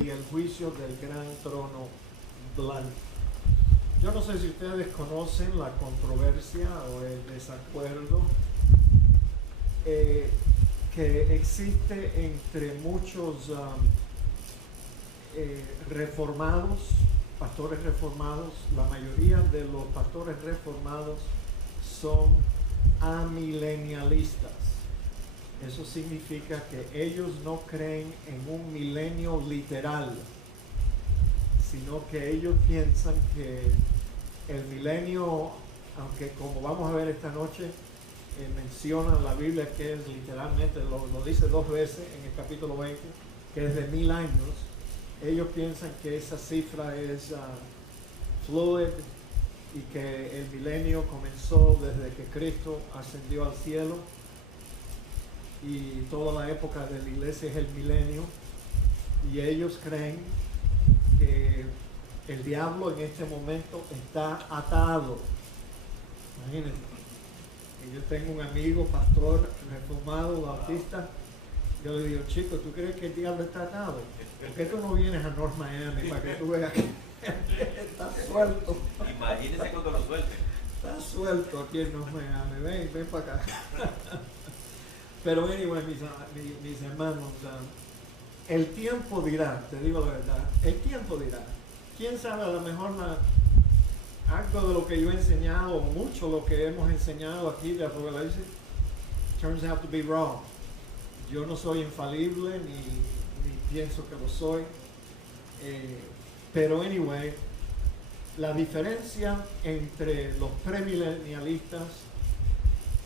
y el juicio del gran trono blanco. Yo no sé si ustedes conocen la controversia o el desacuerdo que existe entre muchos reformados, pastores reformados. La mayoría de los pastores reformados son amilenialistas. Eso significa que ellos no creen en un milenio literal, sino que ellos piensan que el milenio, aunque como vamos a ver esta noche, menciona en la Biblia que es literalmente, lo dice 2 veces en el capítulo 20, que es de 1000 años, ellos piensan que esa cifra es fluid y que el milenio comenzó desde que Cristo ascendió al cielo y toda la época de la iglesia es el milenio, y ellos creen que el diablo en este momento está atado. Imagínense, yo tengo un amigo, pastor reformado, bautista. Yo le digo, chico, ¿tú crees que el diablo está atado? ¿Por qué tú no vienes a North Miami para que tú veas que está suelto? Imagínese cuando lo suelten. Está suelto aquí en North Miami. Ven para acá. Pero anyway, mis hermanos, el tiempo dirá, te digo la verdad, el tiempo dirá. ¿Quién sabe? A lo mejor algo de lo que yo he enseñado, o mucho lo que hemos enseñado aquí de Apocalipsis, turns out to be wrong. Yo no soy infalible, ni pienso que lo soy. Pero anyway, la diferencia entre los premilenialistas,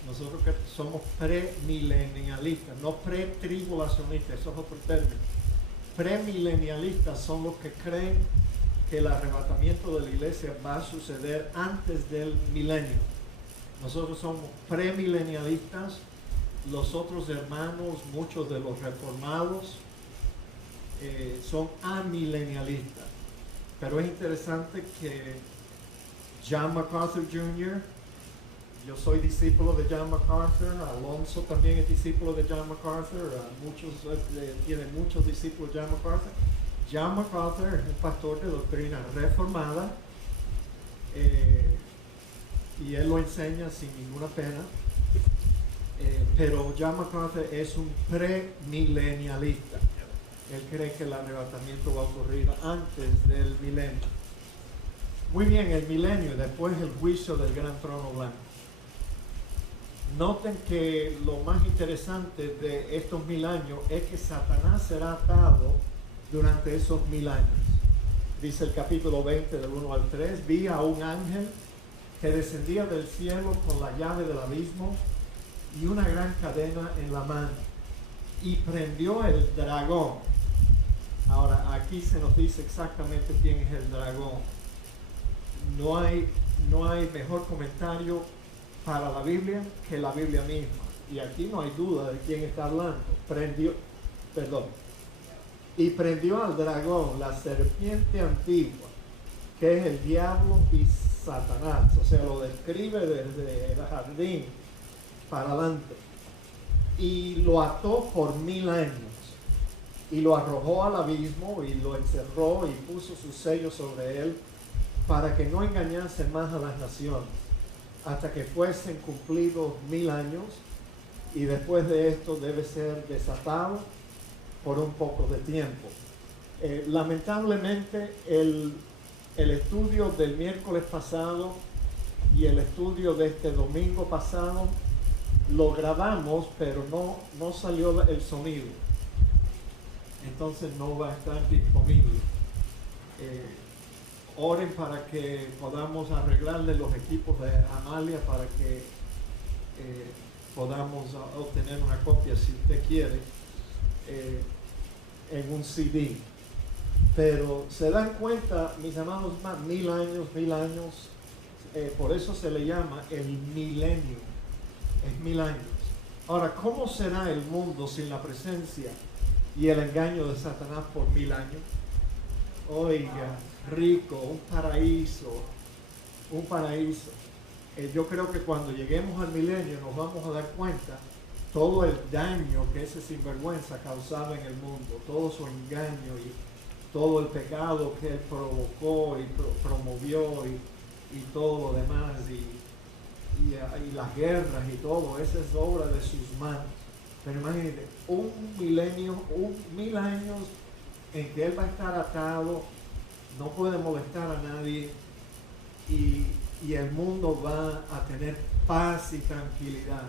nosotros que somos premilenialistas, no pretribulacionistas, eso es otro término. Premilenialistas son los que creen que el arrebatamiento de la iglesia va a suceder antes del milenio. Nosotros somos premilenialistas. Los otros hermanos, muchos de los reformados, son amilenialistas. Pero es interesante que John MacArthur Jr., yo soy discípulo de John MacArthur, Alonso también es discípulo de John MacArthur, tienen muchos discípulos de John MacArthur. John MacArthur es un pastor de doctrina reformada, y él lo enseña sin ninguna pena, pero John MacArthur es un premilenialista. Él cree que el arrebatamiento va a ocurrir antes del milenio. Muy bien, el milenio, después el juicio del gran trono blanco. Noten que lo más interesante de estos 1000 años es que Satanás será atado durante esos 1000 años. Dice el capítulo 20 del 1 al 3, vi a un ángel que descendía del cielo con la llave del abismo y una gran cadena en la mano, y prendió el dragón. Ahora, aquí se nos dice exactamente quién es el dragón. No hay mejor comentario para la Biblia que la Biblia misma. Y aquí no hay duda de quién está hablando. Y prendió al dragón, la serpiente antigua, que es el diablo y Satanás. O sea, lo describe desde el jardín para adelante. Y lo ató por 1000 años. Y lo arrojó al abismo y lo encerró y puso su sello sobre él para que no engañase más a las naciones, hasta que fuesen cumplidos 1000 años, y después de esto debe ser desatado por un poco de tiempo. Lamentablemente el estudio del miércoles pasado y el estudio de este domingo pasado lo grabamos, pero no salió el sonido, entonces no va a estar disponible. Oren para que podamos arreglarle los equipos de Amalia para que podamos obtener una copia, si usted quiere, en un CD. Pero se dan cuenta, mis amados, 1000 años, por eso se le llama el milenio, es 1000 años. Ahora, ¿cómo será el mundo sin la presencia y el engaño de Satanás por 1000 años? Oiga, rico, un paraíso. Yo creo que cuando lleguemos al milenio nos vamos a dar cuenta todo el daño que ese sinvergüenza causaba en el mundo, todo su engaño todo el pecado que él provocó y promovió y todo lo demás y las guerras y todo, esa es obra de sus manos. Pero imagínate, un milenio, 1000 años en que él va a estar atado, no puede molestar a nadie y el mundo va a tener paz y tranquilidad.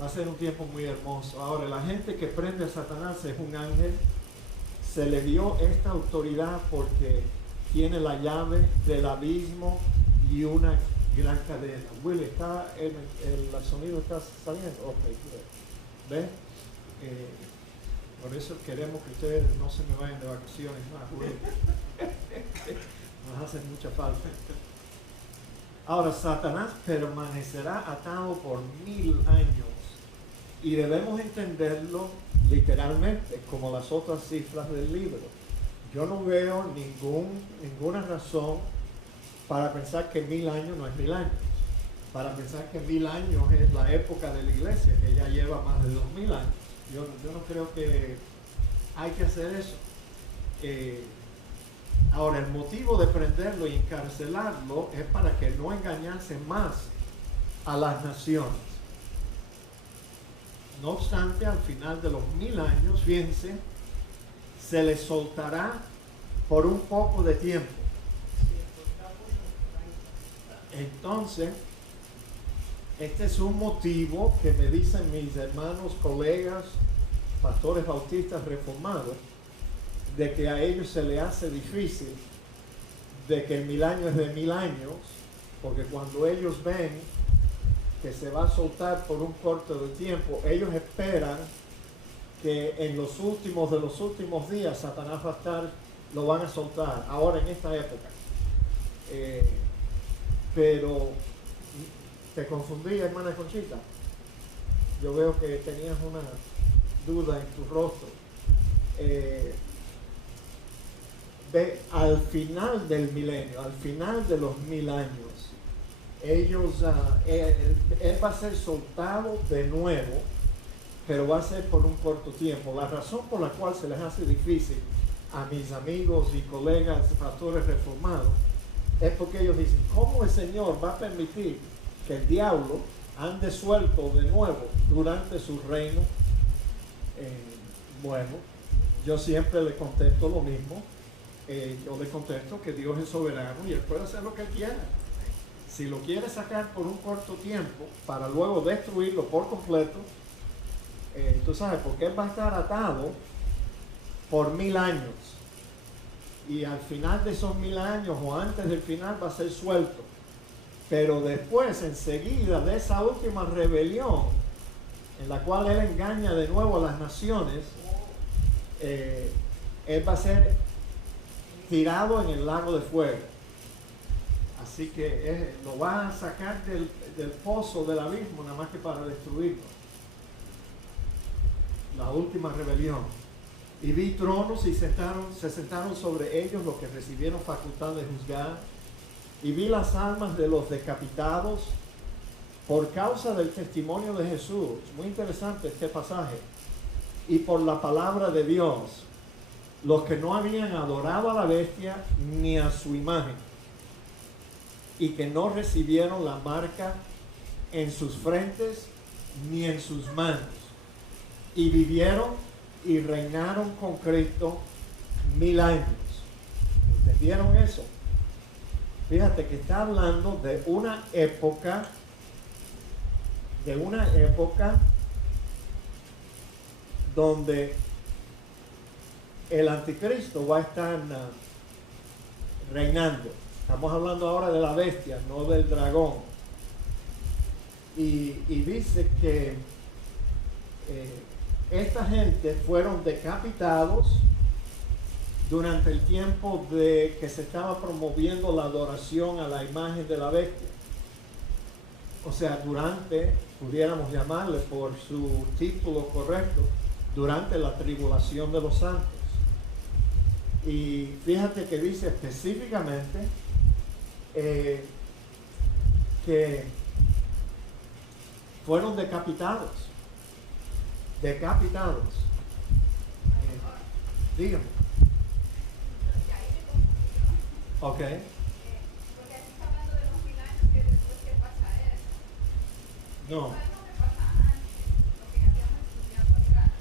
Va a ser un tiempo muy hermoso. Ahora, la gente que prende a Satanás es un ángel. Se le dio esta autoridad porque tiene la llave del abismo y una gran cadena. Will, ¿está el sonido está saliendo? Ok, ¿ves? Por eso queremos que ustedes no se me vayan de vacaciones más, Will. Nos hacen mucha falta. Ahora, Satanás permanecerá atado por 1000 años. Y debemos entenderlo literalmente, como las otras cifras del libro. Yo no veo ninguna razón para pensar que 1000 años no es 1000 años. Para pensar que 1000 años es la época de la iglesia, que ya lleva más de 2000 años. Yo no creo que hay que hacer eso. Ahora, el motivo de prenderlo y encarcelarlo es para que no engañase más a las naciones. No obstante, al final de los 1000 años, fíjense, se le soltará por un poco de tiempo. Entonces, este es un motivo que me dicen mis hermanos, colegas, pastores bautistas reformados, de que a ellos se les hace difícil de que el 1000 años es de 1000 años, porque cuando ellos ven que se va a soltar por un corto de tiempo, ellos esperan que en los últimos de los últimos días Satanás va a estar, lo van a soltar, ahora en esta época. Pero te confundí, hermana Conchita. Yo veo que tenías una duda en tu rostro. Al final del milenio, al final de los 1000 años, él va a ser soltado de nuevo, pero va a ser por un corto tiempo. La razón por la cual se les hace difícil a mis amigos y colegas pastores reformados es porque ellos dicen, ¿cómo el Señor va a permitir que el diablo ande suelto de nuevo durante su reino? Bueno, yo siempre le contesto lo mismo. Yo le contesto que Dios es soberano y Él puede hacer lo que Él quiera. Si lo quiere sacar por un corto tiempo para luego destruirlo por completo, tú sabes, porque Él va a estar atado por 1000 años. Y al final de esos 1000 años o antes del final va a ser suelto. Pero después, enseguida de esa última rebelión, en la cual Él engaña de nuevo a las naciones, Él va a ser tirado en el lago de fuego. Así que lo va a sacar del pozo del abismo, nada más que para destruirlo. La última rebelión. Y vi tronos y se sentaron sobre ellos los que recibieron facultad de juzgar. Y vi las almas de los decapitados por causa del testimonio de Jesús. Muy interesante este pasaje. Y por la palabra de Dios, los que no habían adorado a la bestia ni a su imagen, y que no recibieron la marca en sus frentes ni en sus manos, y vivieron y reinaron con Cristo 1000 años. ¿Entendieron eso? Fíjate que está hablando de una época donde el anticristo va a estar reinando. Estamos hablando ahora de la bestia, no del dragón. Y dice que esta gente fueron decapitados durante el tiempo de que se estaba promoviendo la adoración a la imagen de la bestia. O sea, pudiéramos llamarle por su título correcto, durante la tribulación de los santos. Y fíjate que dice específicamente que fueron decapitados. Dígame. Ok. Porque aquí está hablando de los 1000 años que después que pasa eso. No. Eso es lo que pasa antes, lo que habíamos estudiado atrás,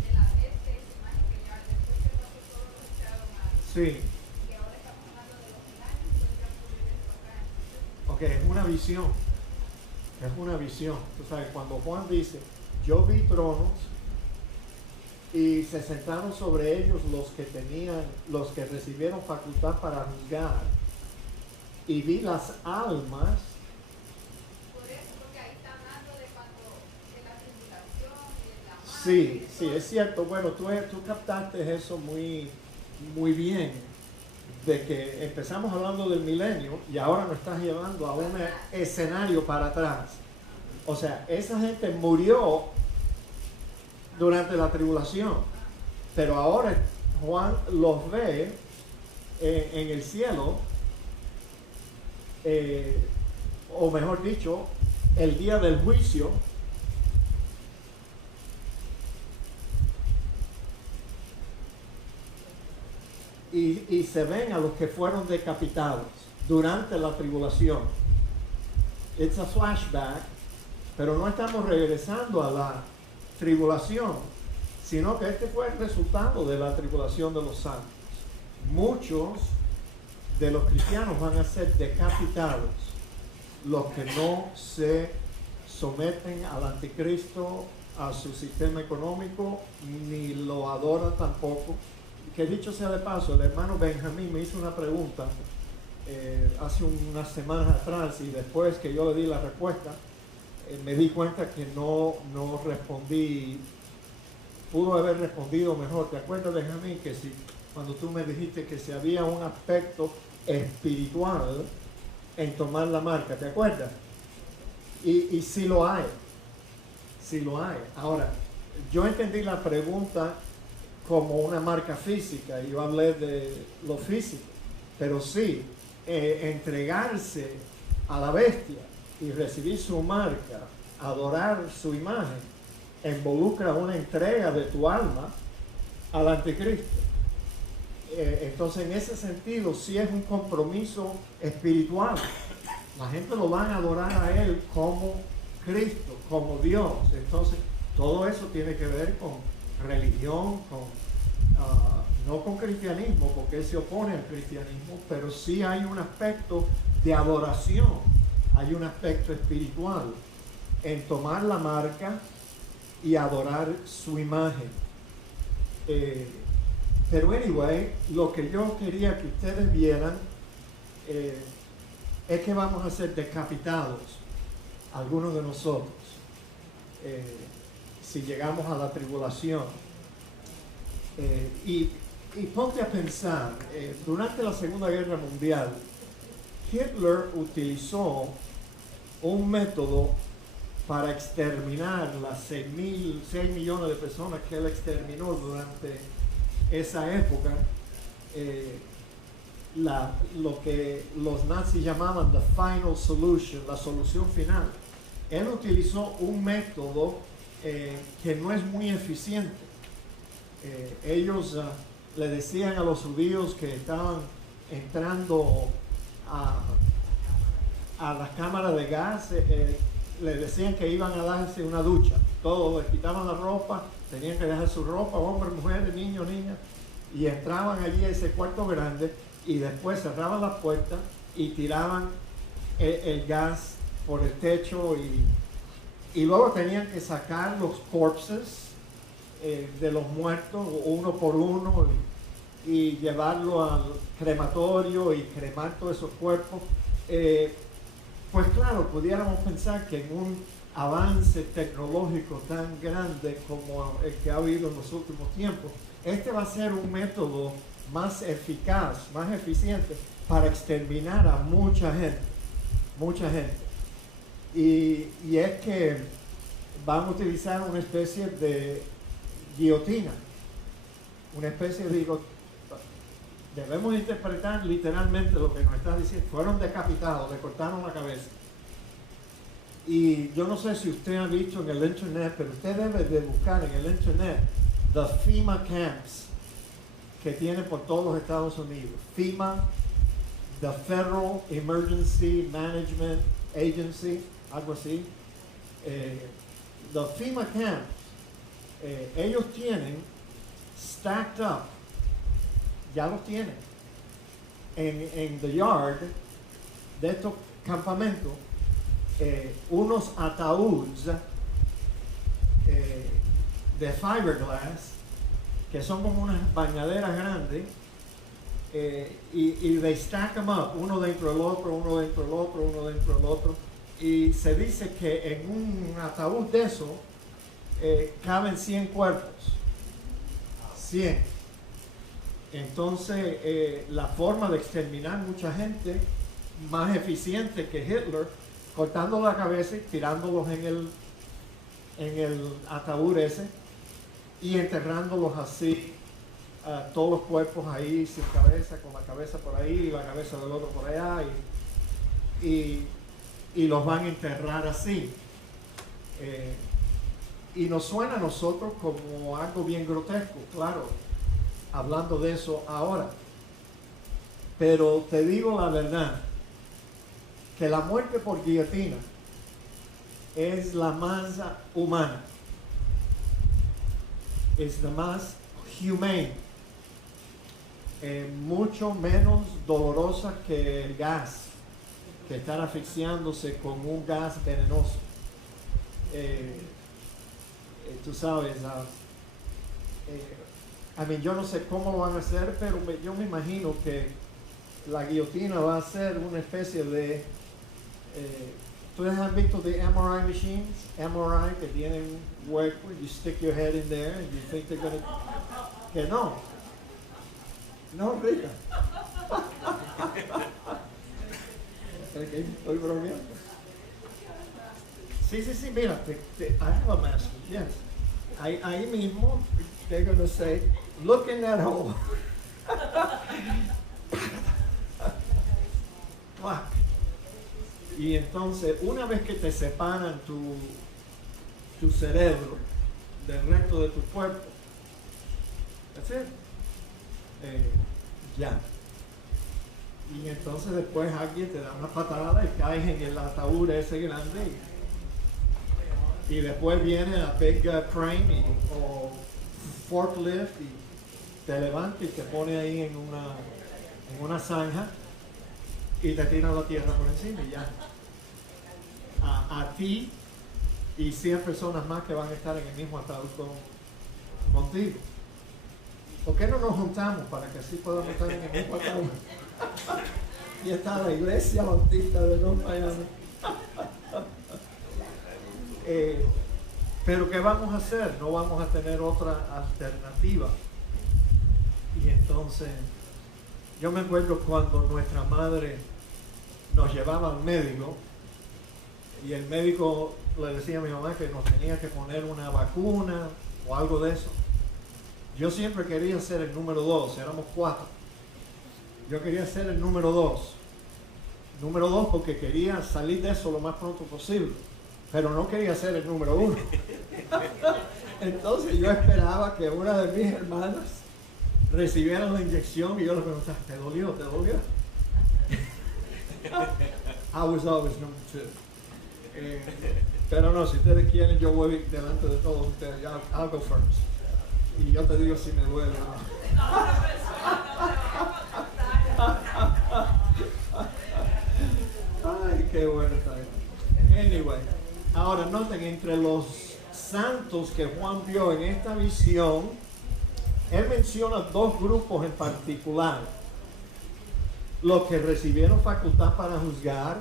de la bestia y su imagen que ya después que pasó todo lo que Sí. y ahora estamos hablando de los 1000 años y vuelve a ocurrir esto acá. Entonces, Ok, es una visión. Es una visión. Tú sabes, cuando Juan dice, yo vi tronos y se sentaron sobre ellos los que recibieron facultad para juzgar, y vi las almas. por eso, porque ahí está hablando de cuando, de la tribulación y de la muerte. Sí, sí, es cierto. Bueno, tú captaste eso muy, muy bien, de que empezamos hablando del milenio y ahora nos estás llevando a un escenario para atrás. O sea, esa gente murió durante la tribulación, pero ahora Juan los ve en el cielo, o mejor dicho, el día del juicio. Y se ven a los que fueron decapitados durante la tribulación. It's a flashback, pero no estamos regresando a la tribulación, sino que este fue el resultado de la tribulación de los santos. Muchos de los cristianos van a ser decapitados, los que no se someten al anticristo, a su sistema económico, ni lo adoran tampoco. Que dicho sea de paso, el hermano Benjamín me hizo una pregunta hace unas semanas atrás, y después que yo le di la respuesta, me di cuenta que no respondí. Pudo haber respondido mejor. ¿Te acuerdas, Benjamín, que cuando tú me dijiste que si había un aspecto espiritual en tomar la marca? ¿Te acuerdas? Y sí lo hay. Sí lo hay. Ahora, yo entendí la pregunta como una marca física, y yo hablé de lo físico, pero sí, entregarse a la bestia y recibir su marca, adorar su imagen, involucra una entrega de tu alma al anticristo. Entonces, en ese sentido, sí es un compromiso espiritual. La gente lo van a adorar a él como Cristo, como Dios. Entonces, todo eso tiene que ver con religión, no con cristianismo, porque él se opone al cristianismo, pero sí hay un aspecto de adoración, hay un aspecto espiritual en tomar la marca y adorar su imagen. Pero anyway, lo que yo quería que ustedes vieran es que vamos a ser decapitados, algunos de nosotros, si llegamos a la tribulación. Y ponte a pensar, durante la Segunda Guerra Mundial, Hitler utilizó un método para exterminar las 6 millones de personas que él exterminó durante esa época, lo que los nazis llamaban the final solution, la solución final. Él utilizó un método que no es muy eficiente. Ellos le decían a los judíos que estaban entrando a las cámaras de gas, le decían que iban a darse una ducha. Todos les quitaban la ropa, tenían que dejar su ropa, hombres, mujeres, niños, niñas, y entraban allí a ese cuarto grande y después cerraban las puertas y tiraban el gas por el techo, y luego tenían que sacar los corpses de los muertos uno por uno y llevarlo al crematorio y cremar todos esos cuerpos. Pues claro, pudiéramos pensar que en un avance tecnológico tan grande como el que ha habido en los últimos tiempos, este va a ser un método más eficaz, más eficiente para exterminar a mucha gente, mucha gente. Y es que van a utilizar una especie de guillotina, una especie de guillotina. Debemos interpretar literalmente lo que nos está diciendo. Fueron decapitados, le cortaron la cabeza. Y yo no sé si usted ha visto en el internet, pero usted debe de buscar en el internet the FEMA camps que tiene por todos los Estados Unidos. FEMA the Federal Emergency Management Agency, algo así, the FEMA camps, ellos tienen stacked up, ya los tienen, en the yard de estos campamentos, unos ataúdes de fiberglass, que son como unas bañaderas grandes, y they stack them up, uno dentro del otro, uno dentro del otro, uno dentro del otro, y se dice que en un ataúd de eso caben 100 cuerpos. 100. Entonces, la forma de exterminar mucha gente más eficiente que Hitler, cortando la cabeza y tirándolos en el ataúd ese y enterrándolos así, todos los cuerpos ahí sin cabeza, con la cabeza por ahí y la cabeza del otro por allá, y los van a enterrar así. Y nos suena a nosotros como algo bien grotesco, claro, hablando de eso ahora. Pero te digo la verdad, que la muerte por guillotina es la más humana, es la más humane, mucho menos dolorosa que el gas, que estar asfixiándose con un gas venenoso. Tú sabes, yo no sé cómo lo van a hacer, pero yo me imagino que la guillotina va a ser una especie de... ¿Ustedes han visto de MRI machines? MRI, que tienen un hueco, you stick your head in there and you think they're going to... Que no. No, Rita. Estoy bromeando. Sí, mira, I have a mask, yes. Ahí mismo, they're going to say, look in that hole. Y entonces, una vez que te separan tu cerebro del resto de tu cuerpo, that's it. Ya. Y entonces después alguien te da una patada y caes en el ataúd ese grande y después viene a big crane o forklift y te levanta y te pone ahí en una zanja y te tira la tierra por encima y ya. A ti y 100 personas más que van a estar en el mismo ataúd contigo. ¿Por qué no nos juntamos para que así podamos estar en el mismo ataúd? Y está la Iglesia Bautista de North Miami. Pero ¿qué vamos a hacer? No vamos a tener otra alternativa. Y entonces, yo me acuerdo cuando nuestra madre nos llevaba al médico y el médico le decía a mi mamá que nos tenía que poner una vacuna o algo de eso. Yo siempre quería ser el número 2, éramos 4. Yo quería ser el número 2. Número 2 porque quería salir de eso lo más pronto posible, pero no quería ser el número 1. Entonces yo esperaba que una de mis hermanas recibiera la inyección y yo le preguntaba, ¿te dolió? ¿Te dolió? I was always number 2. Pero no, si ustedes quieren, yo voy delante de todos ustedes. I'll go first. Y yo te digo si me duele o no. Ay, qué bueno está ahí. Anyway, ahora noten, entre los santos que Juan vio en esta visión, él menciona 2 grupos en particular. Los que recibieron facultad para juzgar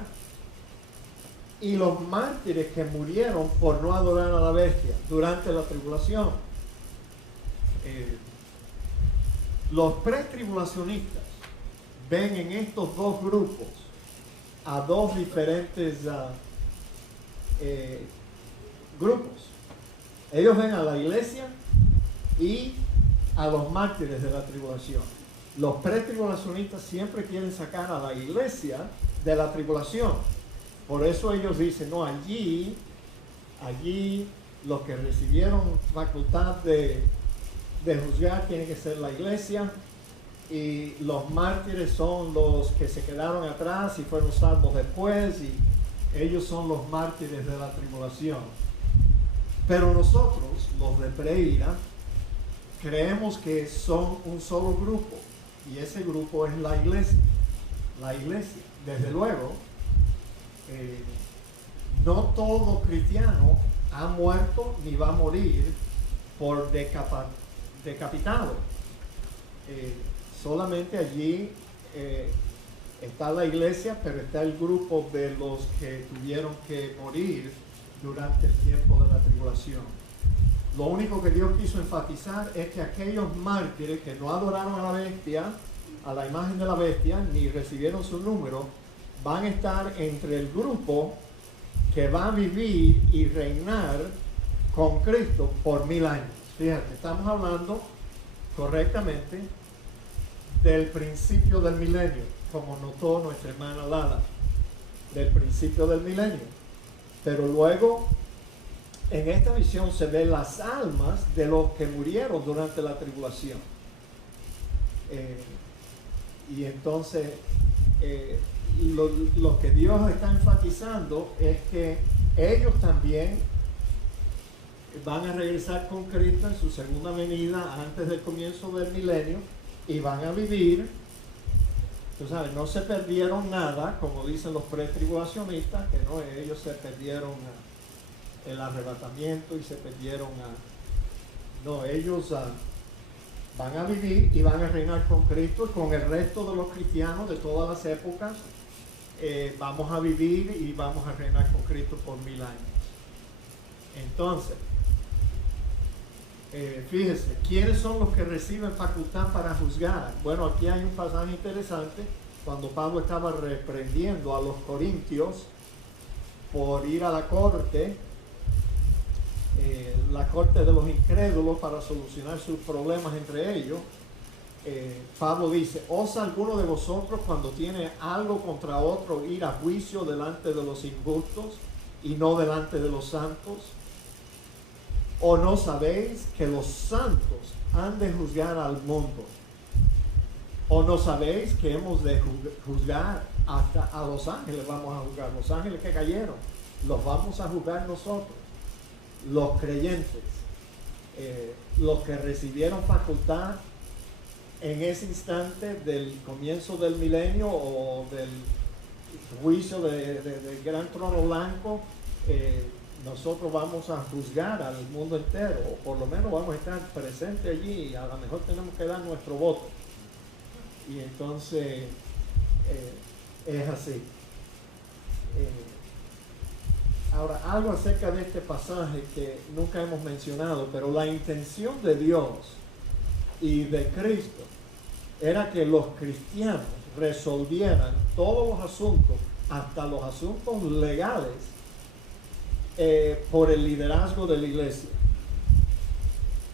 y los mártires que murieron por no adorar a la bestia durante la tribulación. Los pretribulacionistas ven en estos 2 grupos a 2 diferentes grupos. Ellos ven a la iglesia y a los mártires de la tribulación. Los pretribulacionistas siempre quieren sacar a la iglesia de la tribulación. Por eso ellos dicen, no, allí los que recibieron facultad de juzgar tiene que ser la iglesia y los mártires son los que se quedaron atrás y fueron salvos después, y ellos son los mártires de la tribulación. Pero nosotros, los de Pereira, creemos que son un solo grupo, y ese grupo es la iglesia. La iglesia, desde luego, no todo cristiano ha muerto ni va a morir por decapitado. Solamente allí está la iglesia, pero está el grupo de los que tuvieron que morir durante el tiempo de la tribulación. Lo único que Dios quiso enfatizar es que aquellos mártires que no adoraron a la bestia, a la imagen de la bestia, ni recibieron su número, van a estar entre el grupo que va a vivir y reinar con Cristo por 1000 años. Fíjate, estamos hablando correctamente del principio del milenio, como notó nuestra hermana Lala, del principio del milenio. Pero luego, en esta visión se ven las almas de los que murieron durante la tribulación. Y entonces, lo que Dios está enfatizando es que ellos también van a regresar con Cristo en su segunda venida antes del comienzo del milenio y van a vivir. Tú sabes, no se perdieron nada, como dicen los pretribulacionistas, que no, ellos se perdieron el arrebatamiento y se perdieron no, ellos van a vivir y van a reinar con Cristo y con el resto de los cristianos de todas las épocas. Vamos a vivir y vamos a reinar con Cristo por 1000 años. Entonces, fíjese, ¿quiénes son los que reciben facultad para juzgar? Bueno, aquí hay un pasaje interesante cuando Pablo estaba reprendiendo a los corintios por ir a la corte de los incrédulos para solucionar sus problemas entre ellos. Pablo dice: ¿osa alguno de vosotros cuando tiene algo contra otro ir a juicio delante de los injustos y no delante de los santos? ¿O no sabéis que los santos han de juzgar al mundo? ¿O no sabéis que hemos de juzgar hasta a los ángeles? Vamos a juzgar los ángeles que cayeron, los vamos a juzgar nosotros, los creyentes, los que recibieron facultad en ese instante del comienzo del milenio o del juicio del gran trono blanco. Nosotros vamos a juzgar al mundo entero, o por lo menos vamos a estar presentes allí, y a lo mejor tenemos que dar nuestro voto. Y entonces es así. Ahora, algo acerca de este pasaje que nunca hemos mencionado, pero la intención de Dios y de Cristo era que los cristianos resolvieran todos los asuntos, hasta los asuntos legales, por el liderazgo de la iglesia.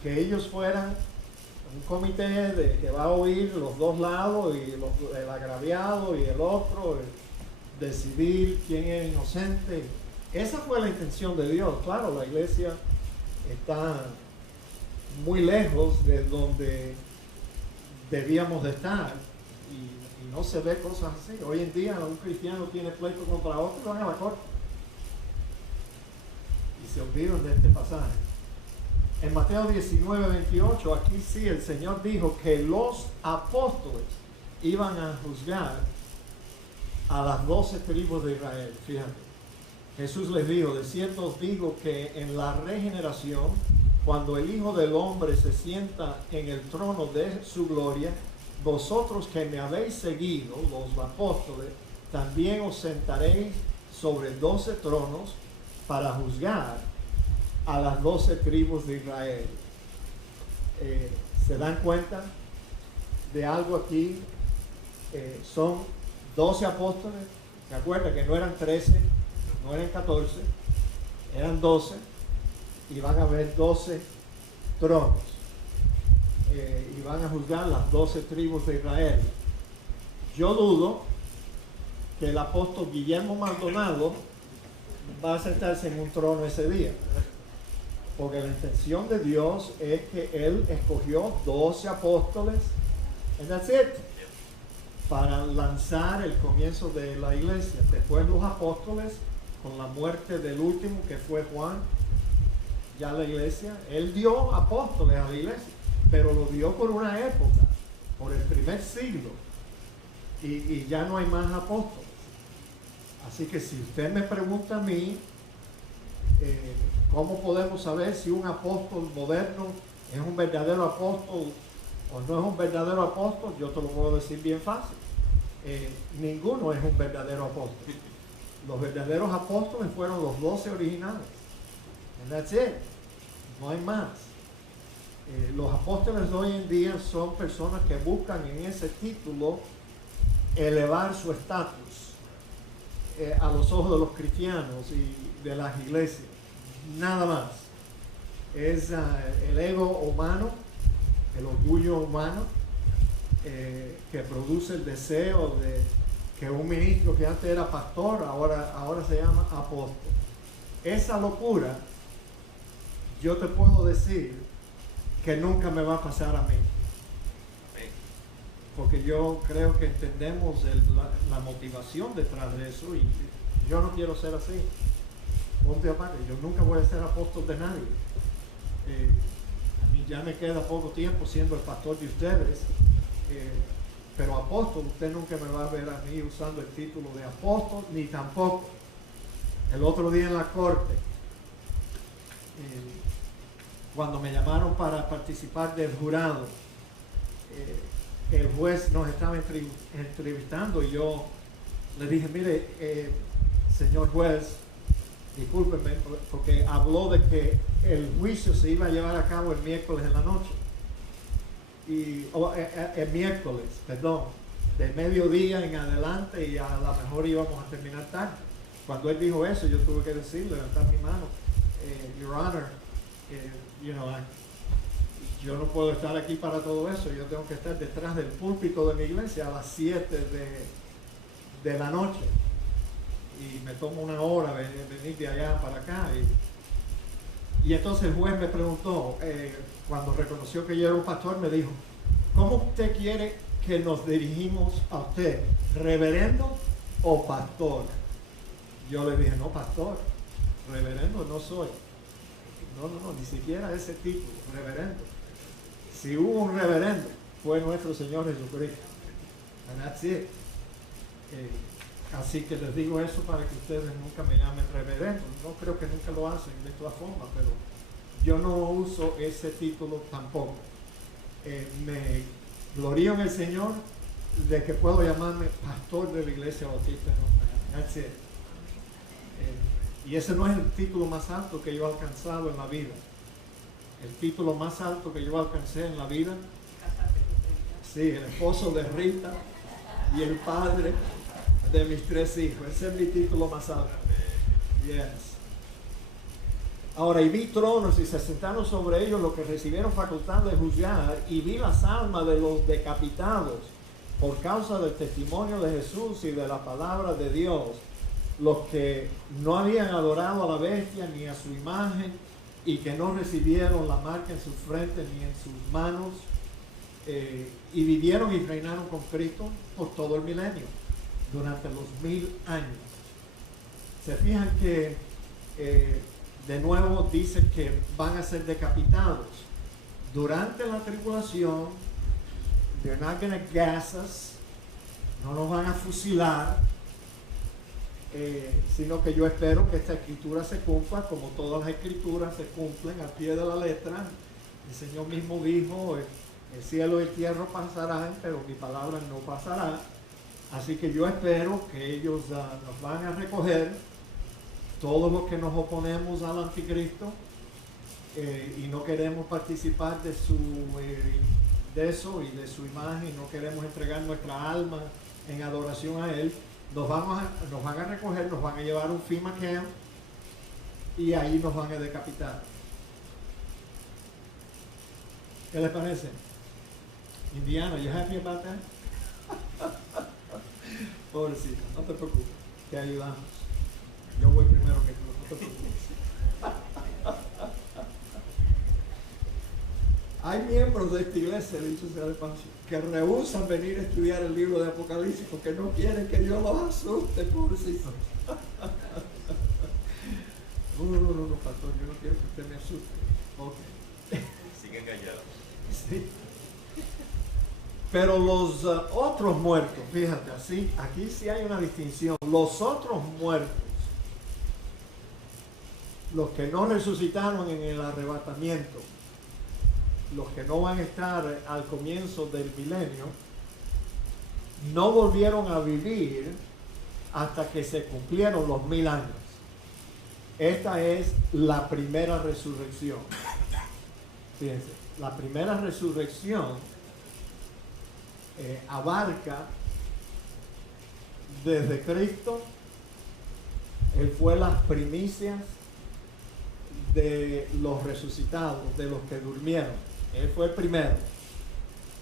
Que ellos fueran un comité que va a oír los dos lados, y el agraviado y el otro, decidir quién es inocente. Esa fue la intención de Dios. Claro, la iglesia está muy lejos de donde debíamos de estar, y no se ve cosas así. Hoy en día un cristiano tiene pleito contra otro y van a la corte y se olvidan de este pasaje. En Mateo 19:28, aquí sí el Señor dijo que los apóstoles iban a juzgar a las 12 tribus de Israel. Fíjate, Jesús les dijo: de cierto os digo que en la regeneración, cuando el Hijo del Hombre se sienta en el trono de su gloria, vosotros que me habéis seguido, los apóstoles, también os sentaréis sobre 12 tronos para juzgar a las 12 tribus de Israel. ¿Se dan cuenta de algo aquí? Son 12 apóstoles. ¿Se acuerdan que no eran 13, no eran 14, eran 12? Y van a haber 12 tronos. Y van a juzgar las 12 tribus de Israel. Yo dudo que el apóstol Guillermo Maldonado va a sentarse en un trono ese día, porque la intención de Dios es que Él escogió 12 apóstoles And that's it. Para lanzar el comienzo de la iglesia. Después los apóstoles, con la muerte del último que fue Juan, ya la iglesia, él dio apóstoles a la iglesia, pero lo dio por una época, por el primer siglo, y ya no hay más apóstoles. Así que si usted me pregunta a mí, ¿cómo podemos saber si un apóstol moderno es un verdadero apóstol o no es un verdadero apóstol? Yo te lo puedo decir bien fácil. Ninguno es un verdadero apóstol. Los verdaderos apóstoles fueron los 12 originales. And that's it. No hay más. Los apóstoles de hoy en día son personas que buscan en ese título elevar su estatus a los ojos de los cristianos y de las iglesias. Nada más. Es el ego humano, el orgullo humano, que produce el deseo de que un ministro que antes era pastor, ahora se llama apóstol. Esa locura, yo te puedo decir que nunca me va a pasar a mí. Porque yo creo que entendemos la motivación detrás de eso y yo no quiero ser así. Ponte aparte, yo nunca voy a ser apóstol de nadie. A mí ya me queda poco tiempo siendo el pastor de ustedes, pero apóstol, usted nunca me va a ver a mí usando el título de apóstol, ni tampoco. El otro día en la corte, cuando me llamaron para participar del jurado, el juez nos estaba entrevistando y yo le dije, mire, señor juez, discúlpeme, porque habló de que el juicio se iba a llevar a cabo el miércoles en la noche. El miércoles, perdón, de mediodía en adelante, y a lo mejor íbamos a terminar tarde. Cuando él dijo eso, yo tuve que decirle, levantar mi mano, Your Honor, yo no puedo estar aquí para todo eso, yo tengo que estar detrás del púlpito de mi iglesia a las 7 de la noche. Y me tomo una hora venir de allá para acá. Y entonces el juez me preguntó, cuando reconoció que yo era un pastor, me dijo, ¿cómo usted quiere que nos dirigimos a usted? ¿Reverendo o pastor? Yo le dije, no, pastor, reverendo no soy. No, ni siquiera ese título, reverendo. Si hubo un reverendo, fue nuestro Señor Jesucristo. And that's it. Así que les digo eso para que ustedes nunca me llamen reverendo. No creo que nunca lo hacen de todas formas, pero yo no uso ese título tampoco. Me glorío en el Señor de que puedo llamarme pastor de la Iglesia Bautista. That's it. Y ese no es el título más alto que yo he alcanzado en la vida. El título más alto que yo alcancé en la vida, sí, el esposo de Rita y el padre de mis 3 hijos. Ese es mi título más alto. Yes. Ahora, y vi tronos y se sentaron sobre ellos los que recibieron facultad de juzgar, y vi las almas de los decapitados por causa del testimonio de Jesús y de la palabra de Dios, los que no habían adorado a la bestia ni a su imagen, y que no recibieron la marca en su frente ni en sus manos, y vivieron y reinaron con Cristo por todo el milenio, durante los 1000 años. Se fijan que de nuevo dice que van a ser decapitados durante la tribulación. They're not going to gas us, no nos van a fusilar, sino que yo espero que esta escritura se cumpla como todas las escrituras se cumplen al pie de la letra. El Señor mismo dijo, el cielo y la tierra pasarán, pero mi palabra no pasará. Así que yo espero que ellos nos van a recoger, todos los que nos oponemos al anticristo, y no queremos participar de eso y de su imagen, no queremos entregar nuestra alma en adoración a él. Nos van a recoger, nos van a llevar a un FEMA camp y ahí nos van a decapitar. ¿Qué les parece? Indiana, you happy about that? Pobrecito, no te preocupes, te ayudamos. Yo voy primero que tú, no te preocupes. Hay miembros de esta iglesia, dicho sea de paso, que rehúsan venir a estudiar el libro de Apocalipsis porque no quieren que yo los asuste, pobrecitos. No, pastor, yo no quiero que usted me asuste. Okay. Siguen callados. Sí. Pero los otros muertos, fíjate, así, aquí sí hay una distinción. Los otros muertos, los que no resucitaron en el arrebatamiento, los que no van a estar al comienzo del milenio, no volvieron a vivir hasta que se cumplieron los 1000 años. Esta es la primera resurrección. Fíjense, la primera resurrección abarca desde Cristo. Él fue las primicias de los resucitados, de los que durmieron. Él fue el primero.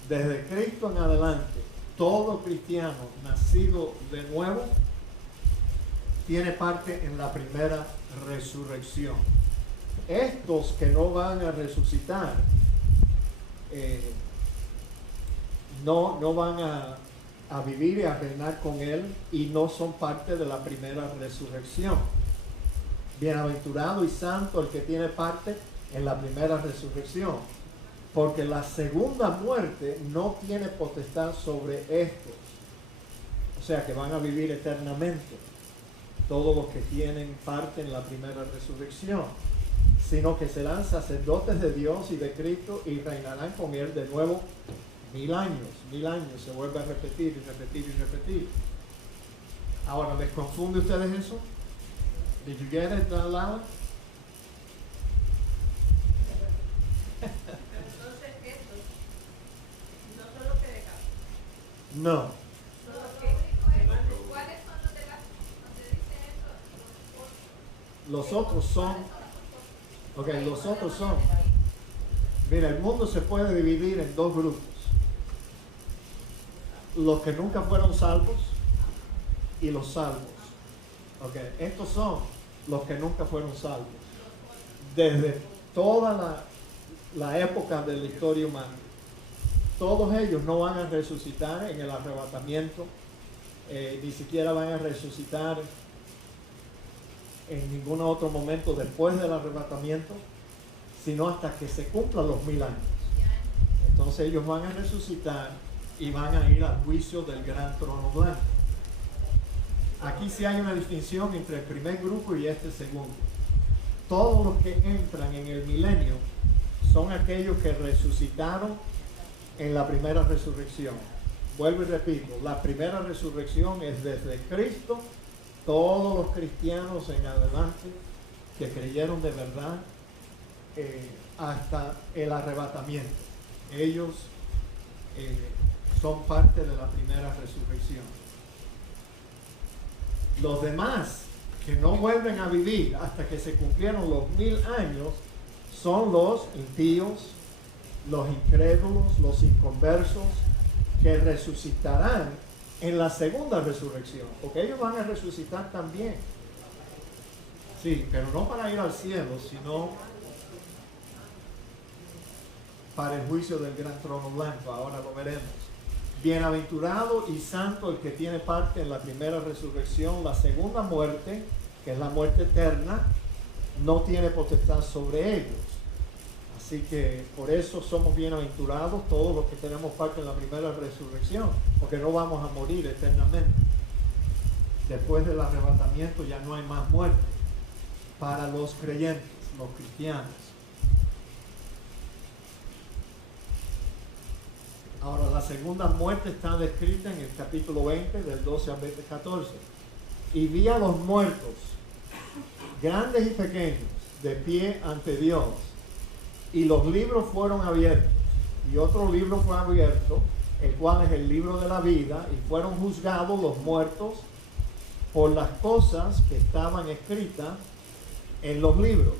Desde Cristo en adelante, todo cristiano nacido de nuevo tiene parte en la primera resurrección. Estos que no van a resucitar no van a vivir y a reinar con Él y no son parte de la primera resurrección. Bienaventurado y santo el que tiene parte en la primera resurrección, porque la segunda muerte no tiene potestad sobre estos, o sea que van a vivir eternamente todos los que tienen parte en la primera resurrección, sino que serán sacerdotes de Dios y de Cristo y reinarán con Él de nuevo 1000 años. 1000 años se vuelve a repetir y repetir y repetir. Ahora, ¿les confunde a ustedes eso? Did you get it, Lala? Entonces, estos no son los que dejaron, No. son los que ¿cuáles son los de la donde dice eso? Los otros son, ok, los otros son, mira, el mundo se puede dividir en dos grupos. Los que nunca fueron salvos y los salvos. Ok, estos son los que nunca fueron salvos. Desde toda la época de la historia humana. Todos ellos no van a resucitar en el arrebatamiento, ni siquiera van a resucitar en ningún otro momento después del arrebatamiento, sino hasta que se cumplan los 1000 años. Entonces ellos van a resucitar y van a ir al juicio del gran trono blanco. Aquí sí hay una distinción entre el primer grupo y este segundo. Todos los que entran en el milenio son aquellos que resucitaron en la primera resurrección. Vuelvo y repito, la primera resurrección es desde Cristo, todos los cristianos en adelante que creyeron de verdad hasta el arrebatamiento. Ellos son parte de la primera resurrección. Los demás que no vuelven a vivir hasta que se cumplieron los 1000 años son los impíos, los incrédulos, los inconversos, que resucitarán en la segunda resurrección, porque ellos van a resucitar también. Sí, pero no para ir al cielo, sino para el juicio del gran trono blanco. Ahora lo veremos. Bienaventurado y santo el que tiene parte en la primera resurrección. La segunda muerte, que es la muerte eterna, no tiene potestad sobre ellos. Así que por eso somos bienaventurados todos los que tenemos parte en la primera resurrección, porque no vamos a morir eternamente. Después del arrebatamiento ya no hay más muerte para los creyentes, los cristianos. Ahora, la segunda muerte está descrita en el capítulo 20, del 12 al 14. Y vi a los muertos, grandes y pequeños, de pie ante Dios. Y los libros fueron abiertos. Y otro libro fue abierto, el cual es el libro de la vida. Y fueron juzgados los muertos por las cosas que estaban escritas en los libros,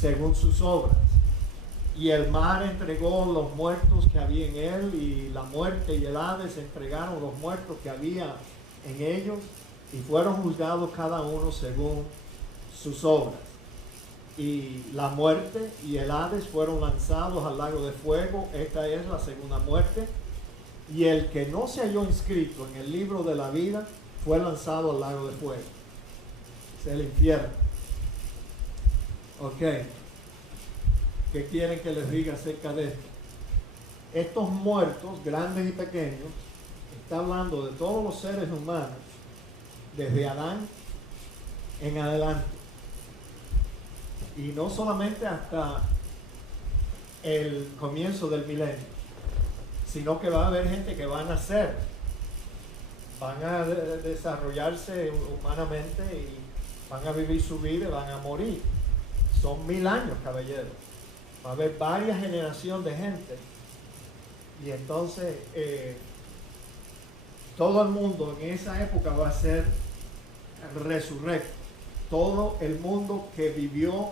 según sus obras. Y el mar entregó los muertos que había en él, y la muerte y el Hades entregaron los muertos que había en ellos, y fueron juzgados cada uno según sus obras. y la muerte y el Hades fueron lanzados al lago de fuego. Esta es la segunda muerte. Y el que no se halló inscrito en el libro de la vida fue lanzado al lago de fuego. Es el infierno. Ok. ¿Qué quieren que les diga acerca de esto? Estos muertos, grandes y pequeños, está hablando de todos los seres humanos, desde Adán en adelante. Y no solamente hasta el comienzo del milenio, sino que va a haber gente que va a nacer, van a desarrollarse humanamente y van a vivir su vida y van a morir. Son 1000 años, caballeros. Va a haber varias generaciones de gente. Y entonces todo el mundo en esa época va a ser resurrecto. Todo el mundo que vivió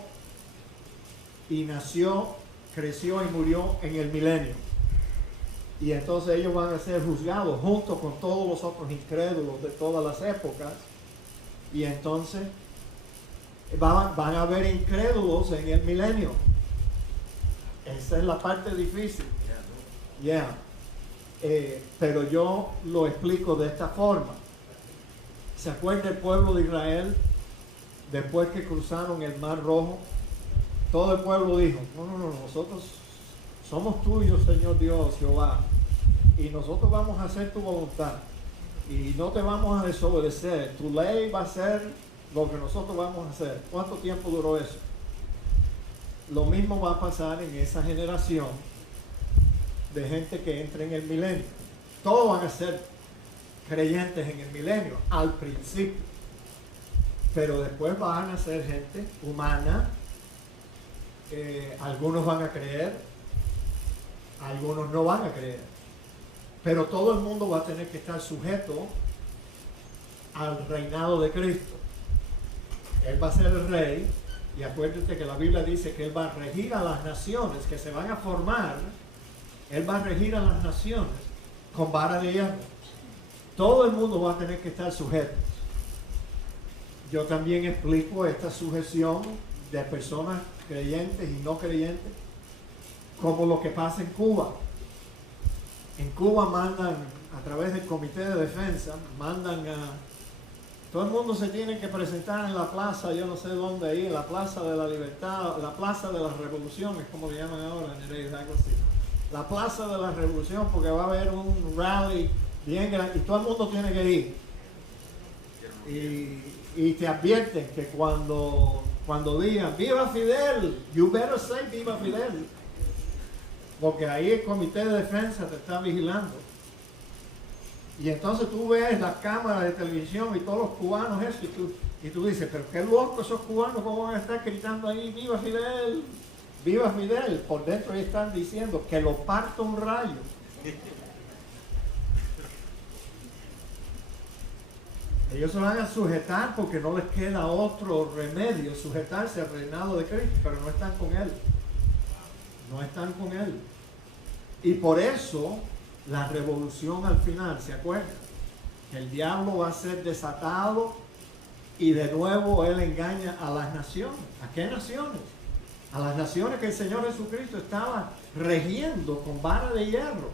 y nació, creció y murió en el milenio. Y entonces ellos van a ser juzgados junto con todos los otros incrédulos de todas las épocas. Y entonces van a haber incrédulos en el milenio. Esa es la parte difícil. Pero yo lo explico de esta forma. ¿Se acuerda el pueblo de Israel después que cruzaron el Mar Rojo? Todo el pueblo dijo, no, nosotros somos tuyos, Señor Dios, Jehová, y nosotros vamos a hacer tu voluntad y no te vamos a desobedecer. Tu ley va a ser lo que nosotros vamos a hacer. ¿Cuánto tiempo duró eso? Lo mismo va a pasar en esa generación de gente que entra en el milenio. Todos van a ser creyentes en el milenio al principio, pero después van a ser gente humana. Algunos van a creer, algunos no van a creer, pero todo el mundo va a tener que estar sujeto al reinado de Cristo. Él va a ser el rey, y acuérdate que la Biblia dice que Él va a regir a las naciones que se van a formar. Él va a regir a las naciones con vara de hierro. Todo el mundo va a tener que estar sujeto. Yo también explico esta sujeción de personas creyentes y no creyentes, como lo que pasa en Cuba. En Cuba mandan, a través del Comité de Defensa, mandan a... Todo el mundo se tiene que presentar en la plaza, yo no sé dónde, ahí, en la Plaza de la Libertad, la Plaza de las Revoluciones, como le llaman ahora, algo así. La Plaza de la Revolución, porque va a haber un rally bien grande y todo el mundo tiene que ir. Y te advierten que cuando digan ¡Viva Fidel! You better say ¡Viva Fidel! Porque ahí el Comité de Defensa te está vigilando. Y entonces tú ves las cámaras de televisión y todos los cubanos eso, y tú dices, pero qué loco esos cubanos, ¿cómo van a estar gritando ahí ¡Viva Fidel! ¡Viva Fidel! Por dentro ahí están diciendo que lo parta un rayo. Ellos se van a sujetar porque no les queda otro remedio, sujetarse al reinado de Cristo, pero no están con Él. No están con Él. Y por eso la revolución al final, ¿se acuerdan? Que el diablo va a ser desatado y de nuevo él engaña a las naciones. ¿A qué naciones? A las naciones que el Señor Jesucristo estaba regiendo con vara de hierro.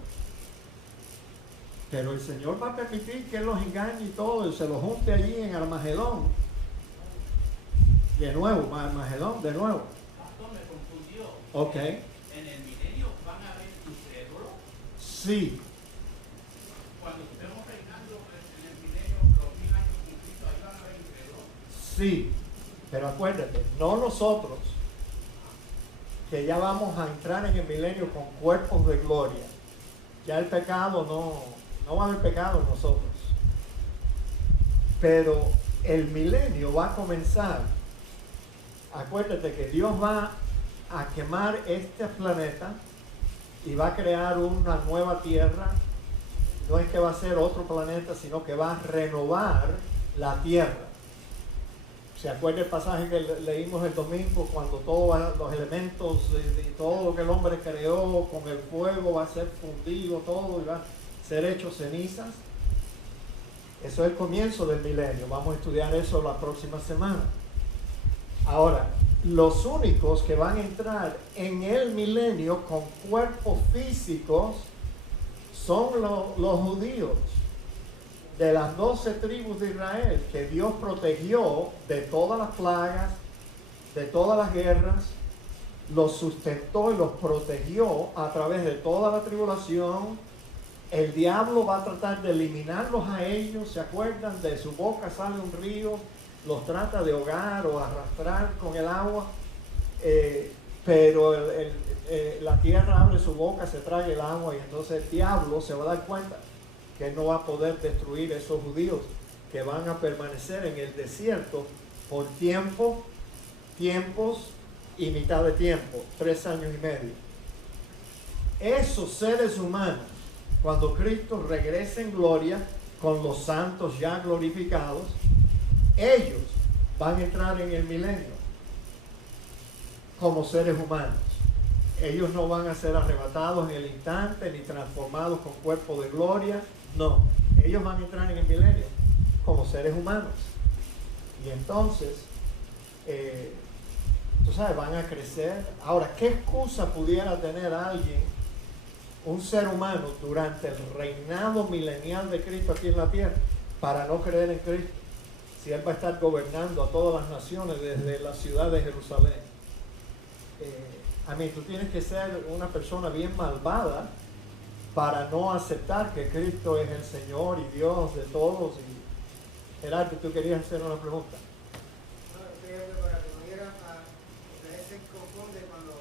Pero el Señor va a permitir que Él los engañe y todo, y se los junte allí en Armagedón. De nuevo, Armagedón, de nuevo. Pastor, me confundió. Ok. ¿En el milenio van a haber incrédulos? Sí. Cuando estemos reinando en el milenio, los 1000 años con Cristo, ahí van a haber incrédulos. Sí. Pero acuérdate, no nosotros, que ya vamos a entrar en el milenio con cuerpos de gloria. Ya el pecado no va a haber pecado en nosotros. Pero el milenio va a comenzar. Acuérdate que Dios va a quemar este planeta y va a crear una nueva tierra. No es que va a ser otro planeta, sino que va a renovar la tierra. ¿Se acuerda el pasaje que leímos el domingo, cuando todos los elementos y todo lo que el hombre creó con el fuego va a ser fundido todo y va a ser hecho cenizas? Eso es el comienzo del milenio. Vamos a estudiar eso la próxima semana. Ahora, los únicos que van a entrar en el milenio con cuerpos físicos son los judíos de las 12 tribus de Israel, que Dios protegió de todas las plagas, de todas las guerras, los sustentó y los protegió a través de toda la tribulación. El diablo va a tratar de eliminarlos a ellos, ¿se acuerdan? De su boca sale un río, los trata de ahogar o arrastrar con el agua, pero la tierra abre su boca, se trae el agua, y entonces el diablo se va a dar cuenta que no va a poder destruir esos judíos que van a permanecer en el desierto por tiempos y mitad de tiempo, 3 años y medio. Esos seres humanos, cuando Cristo regrese en gloria con los santos ya glorificados, ellos van a entrar en el milenio como seres humanos. Ellos no van a ser arrebatados en el instante ni transformados con cuerpo de gloria. No, ellos van a entrar en el milenio como seres humanos. Y entonces, tú sabes, van a crecer. Ahora, ¿qué excusa pudiera tener alguien, un ser humano, durante el reinado milenial de Cristo aquí en la tierra, para no creer en Cristo? Si Él va a estar gobernando a todas las naciones desde la ciudad de Jerusalén. Tú tienes que ser una persona bien malvada para no aceptar que Cristo es el Señor y Dios de todos. Y Gerardo, tú querías hacer una pregunta. No, creo que para que no lleguen a... Porque a veces confunde cuando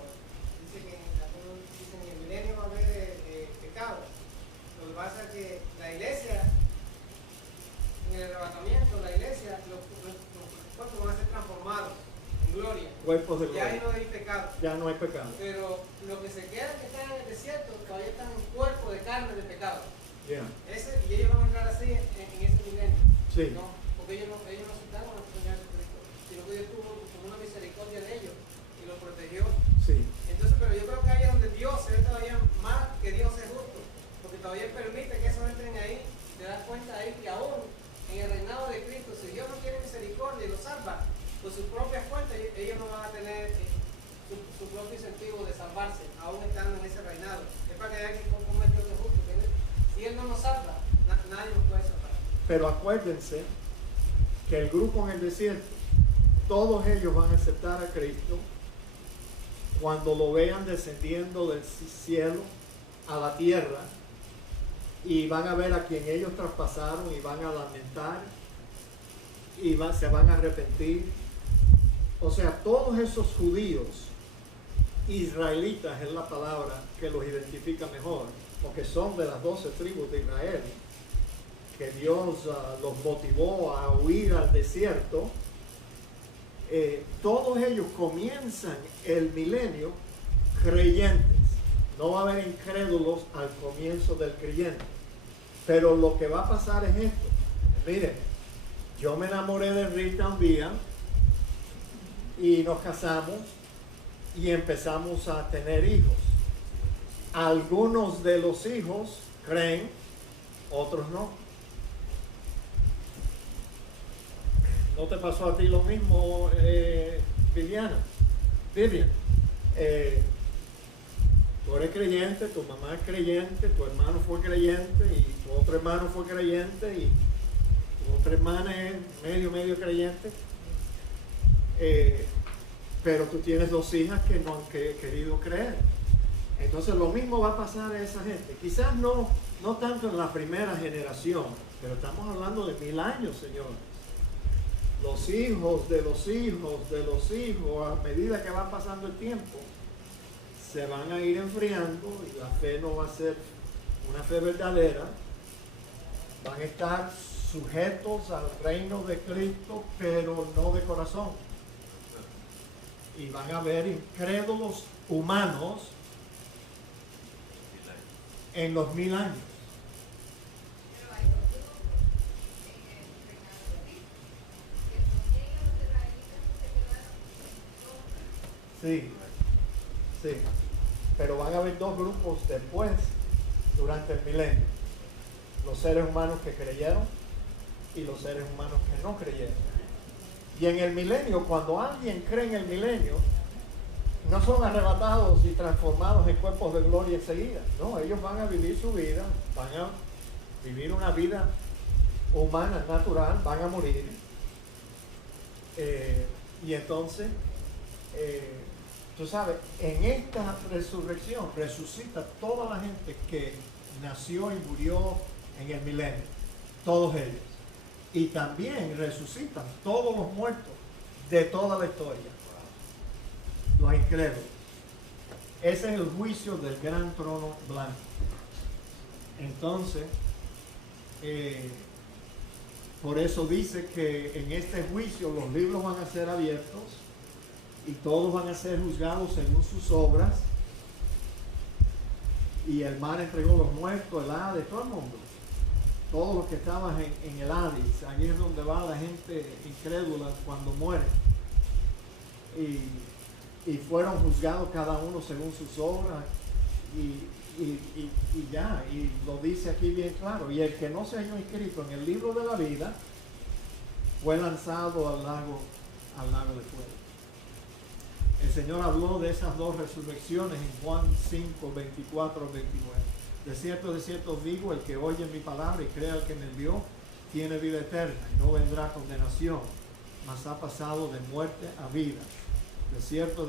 dicen que en el milenio va a haber pecado. Lo que pasa es que la iglesia, en el arrebatamiento, la iglesia, los cuerpos van a ser transformados en gloria. Cuerpos de Ya ahí gloria. no hay pecado. Ya no hay pecado. Pero los que se quedan, que están en el desierto, todavía están en cuerpo de carne de pecado. Yeah. Y ellos van a entrar así en ese milenio. Sí. ¿No? Porque ellos no aceptaron a Señor Jesucristo, sino que Dios tuvo una misericordia de ellos y los protegió. Sí. Entonces, pero yo creo que ahí es donde Dios se ve todavía más que Dios es justo, porque todavía permite que esos entren ahí. Te das cuenta ahí que aún en el reinado de Cristo, si Dios no tiene misericordia y los salva por sus propias fuerzas, ellos no van a tener su propio incentivo de salvarse, aún estando en ese reinado. Es para que vean que como es Dios es justo, que si Él no nos salva, nadie nos puede salvar. Pero acuérdense que el grupo en el desierto, todos ellos van a aceptar a Cristo cuando lo vean descendiendo del cielo a la tierra, y van a ver a quien ellos traspasaron y van a lamentar y se van a arrepentir. O sea, todos esos judíos, israelitas es la palabra que los identifica mejor, porque son de las 12 tribus de Israel, que Dios los motivó a huir al desierto. Todos ellos comienzan el milenio creyentes. No va a haber incrédulos al comienzo del creyente. Pero lo que va a pasar es esto. Miren, yo me enamoré de Rita un día y nos casamos y empezamos a tener hijos. Algunos de los hijos creen, otros no. ¿No te pasó a ti lo mismo, Vivian? Tú eres creyente, tu mamá es creyente, tu hermano fue creyente y tu otro hermano fue creyente y tu otra hermana es medio creyente. Pero tú tienes 2 hijas que no han querido creer. Entonces lo mismo va a pasar a esa gente. Quizás no tanto en la primera generación, pero estamos hablando de 1000 años, señores. Los hijos de los hijos de los hijos, a medida que va pasando el tiempo, se van a ir enfriando y la fe no va a ser una fe verdadera. Van a estar sujetos al reino de Cristo, pero no de corazón. Y van a haber incrédulos humanos en los 1000 años. Pero hay dos grupos en el reinado de Cristo, que también los israelitas se quedaron Sí. Pero van a haber 2 grupos después, durante el milenio. Los seres humanos que creyeron y los seres humanos que no creyeron. Y en el milenio, cuando alguien cree en el milenio, no son arrebatados y transformados en cuerpos de gloria enseguida. No, ellos van a vivir su vida, van a vivir una vida humana, natural, van a morir. Y entonces, tú sabes, en esta resurrección resucita toda la gente que nació y murió en el milenio, todos ellos. Y también resucitan todos los muertos de toda la historia, los incrédulos. Ese es el juicio del gran trono blanco. Entonces, por eso dice que en este juicio los libros van a ser abiertos y todos van a ser juzgados según sus obras. Y el mar entregó los muertos, el Hades, todo el mundo. Todos los que estaban en el Hades, allí es donde va la gente incrédula cuando muere. Y fueron juzgados cada uno según sus obras. Y ya, y lo dice aquí bien claro. Y el que no se halló inscrito en el libro de la vida fue lanzado al lago de fuego. El Señor habló de esas dos resurrecciones en Juan 5, 24 al 29. De cierto os digo, el que oye mi palabra y crea al que me envió, tiene vida eterna y no vendrá a condenación, mas ha pasado de muerte a vida. De cierto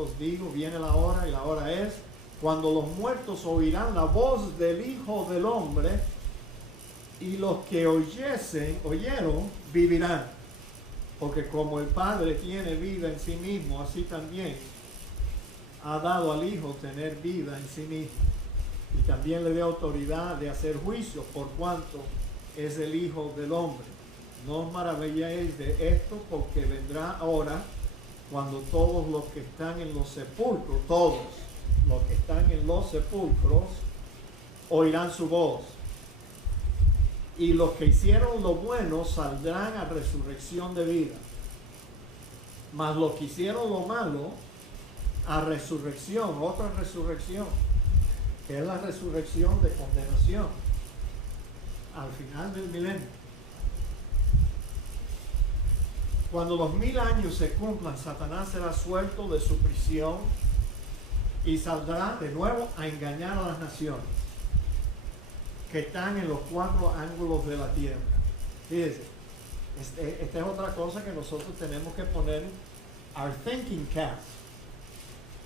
os digo, viene la hora y la hora es cuando los muertos oirán la voz del Hijo del Hombre, y los que oyeron, vivirán. Porque como el Padre tiene vida en sí mismo, así también ha dado al Hijo tener vida en sí mismo. Y también le dio autoridad de hacer juicios por cuanto es el Hijo del Hombre. No os maravilléis de esto, porque vendrá hora cuando todos los que están en los sepulcros, todos los que están en los sepulcros, oirán su voz. Y los que hicieron lo bueno saldrán a resurrección de vida. Mas los que hicieron lo malo, a resurrección, otra resurrección, que es la resurrección de condenación, al final del milenio. Cuando los 1000 años se cumplan, Satanás será suelto de su prisión y saldrá de nuevo a engañar a las naciones que están en los 4 ángulos de la tierra. Fíjense, esta es otra cosa que nosotros tenemos que poner our thinking cap.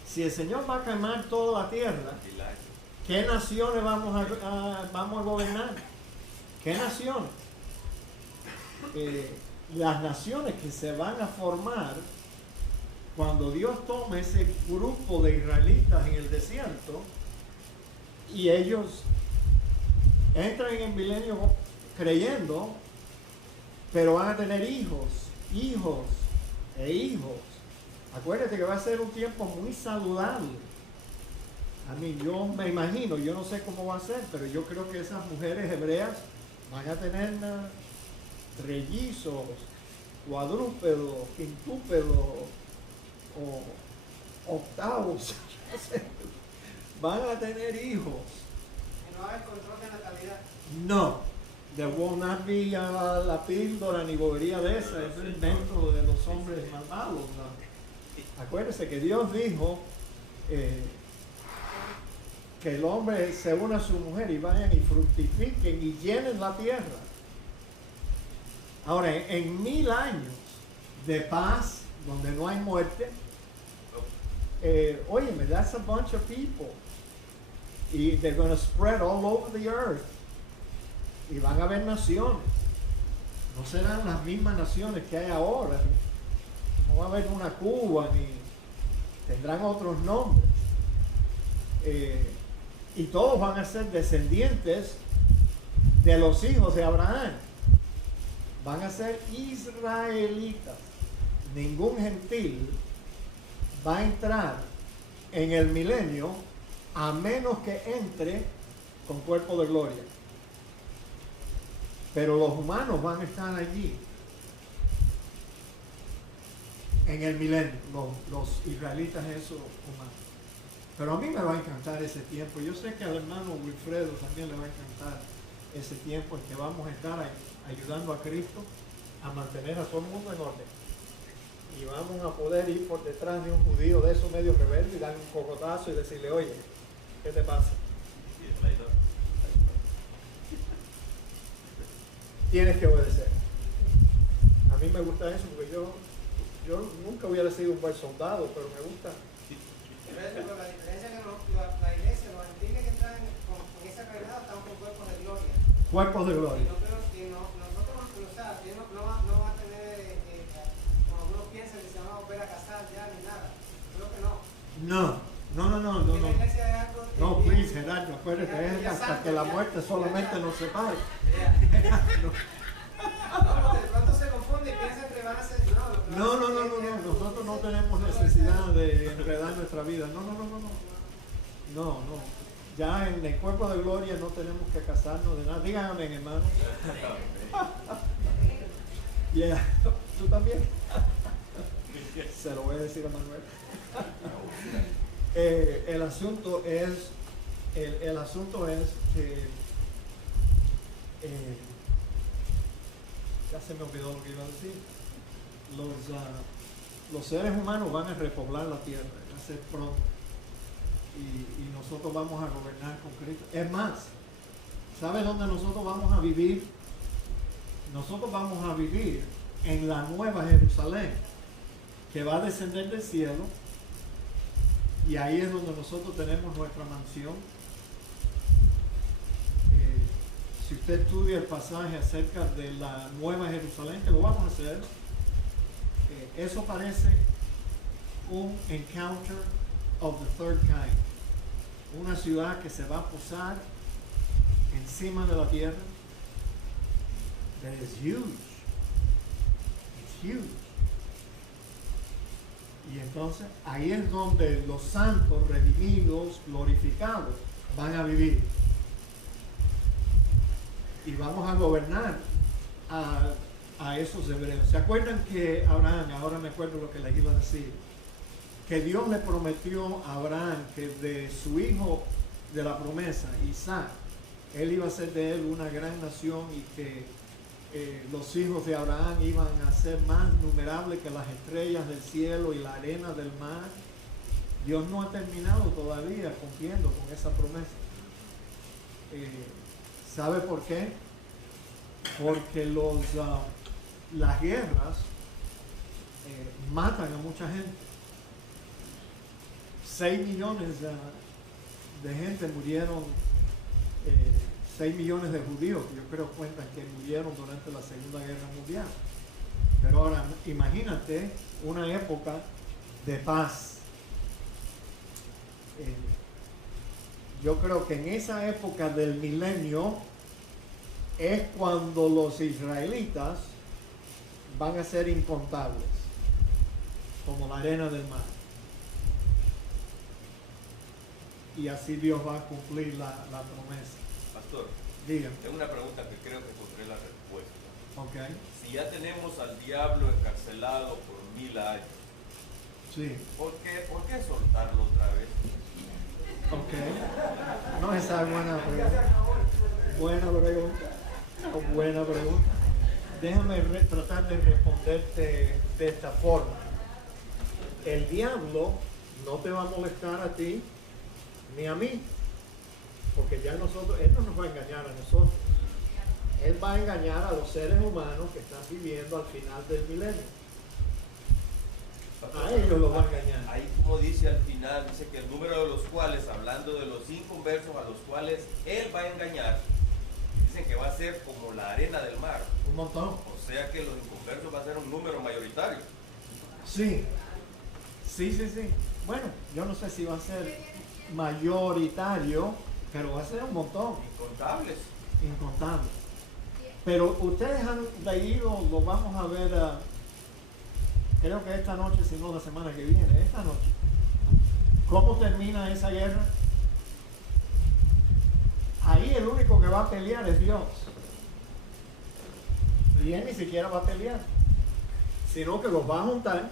Si el Señor va a quemar toda la tierra, ¿qué naciones vamos a gobernar? ¿Qué naciones? Las naciones que se van a formar cuando Dios tome ese grupo de israelitas en el desierto y ellos entran en el milenio creyendo, pero van a tener hijos. Acuérdate que va a ser un tiempo muy saludable. A mí, yo me imagino, yo no sé cómo va a ser, pero yo creo que esas mujeres hebreas van a tener trellizos, cuadrúpedos, quintúpedos, o octavos. Van a tener hijos. No va a haber control de natalidad. No, there will not be la píldora ni bobería de esa, es el invento de los hombres malvados. ¿No? Acuérdense que Dios dijo que el hombre se una a su mujer y vayan y fructifiquen y llenen la tierra. Ahora, en 1000 años de paz, donde no hay muerte, óyeme, that's a bunch of people. Y they're going to spread all over the earth. Y van a haber naciones. No serán las mismas naciones que hay ahora. No va a haber una Cuba, ni tendrán otros nombres. Y todos van a ser descendientes de los hijos de Abraham. Van a ser israelitas. Ningún gentil va a entrar en el milenio a menos que entre con cuerpo de gloria. Pero los humanos van a estar allí en el milenio, los israelitas, esos humanos. Pero a mí me va a encantar ese tiempo. Yo sé que al hermano Wilfredo también le va a encantar ese tiempo en que vamos a estar ayudando a Cristo a mantener a todo el mundo en orden. y vamos a poder ir por detrás de un judío de esos medio rebelde y darle un cocotazo y decirle, oye, ¿qué te pasa? Tienes que obedecer. A mí me gusta eso porque yo nunca hubiera sido un buen soldado, pero me gusta. Pero la diferencia es que la iglesia, los gentiles que están con ese reinado están con cuerpos de gloria. Cuerpos de Y gloria. nosotros, o sea, Dios no va a tener, como algunos piensan, que se van a volver a casar ya ni nada. Creo que no. No. Porque la iglesia es algo que No, viene- please, Gerardo, acuérdate, es hasta que la muerte solamente nos separe. No, porque de pronto se confunde y piensan que van a ser. No, nosotros no tenemos necesidad de enredar nuestra vida. No. Ya en el cuerpo de gloria no tenemos que casarnos de nada. Díganme, hermano. Yeah. ¿Tú también? Se lo voy a decir a Manuel. El asunto es que ya se me olvidó lo que iba a decir. Los seres humanos van a repoblar la tierra, va a ser pronto. Y nosotros vamos a gobernar con Cristo. Es más, ¿sabes dónde nosotros vamos a vivir? Nosotros vamos a vivir en la nueva Jerusalén, que va a descender del cielo, y ahí es donde nosotros tenemos nuestra mansión. Si usted estudia el pasaje acerca de la nueva Jerusalén, que lo vamos a hacer, eso parece un encounter of the third kind. Una ciudad que se va a posar encima de la tierra. That is huge. It's huge. Y entonces ahí es donde los santos, redimidos, glorificados, van a vivir. Y vamos a gobernar a esos hebreos. ¿Se acuerdan que Abraham, ahora me acuerdo lo que les iba a decir, que Dios le prometió a Abraham que de su hijo de la promesa, Isaac, él iba a ser de él una gran nación y que los hijos de Abraham iban a ser más numerables que las estrellas del cielo y la arena del mar? Dios no ha terminado todavía cumpliendo con esa promesa. ¿Sabe por qué? Porque las guerras matan a mucha gente. 6 millones de gente murieron, 6 millones de judíos, yo creo cuentan que murieron durante la Segunda Guerra Mundial. Pero ahora imagínate una época de paz. Yo creo que en esa época del milenio es cuando los israelitas van a ser incontables, como la arena del mar. Y así Dios va a cumplir la promesa. Pastor, Dígame. tengo una pregunta que creo que encontré la respuesta. Ok. Si ya tenemos al diablo encarcelado por 1000 años, Sí. ¿por qué soltarlo otra vez? Ok. No, esa es buena pregunta. Buena pregunta. Déjame tratar de responderte de esta forma. El diablo no te va a molestar a ti ni a mí, porque ya él no nos va a engañar a nosotros. Él va a engañar a los seres humanos que están viviendo al final del milenio. A ellos los va a engañar. Ahí como dice al final, dice que el número de los cuales, hablando de los inconversos a los cuales él va a engañar, dicen que va a ser como la arena del mar. Un montón. O sea que los inconversos va a ser un número mayoritario. Sí. Bueno, yo no sé si va a ser mayoritario, pero va a ser un montón. Incontables. Incontables. Pero ustedes han leído, lo vamos a ver, creo que esta noche, si no la semana que viene, esta noche. ¿Cómo termina esa guerra? Ahí el único que va a pelear es Dios. Y él ni siquiera va a pelear, sino que los va a juntar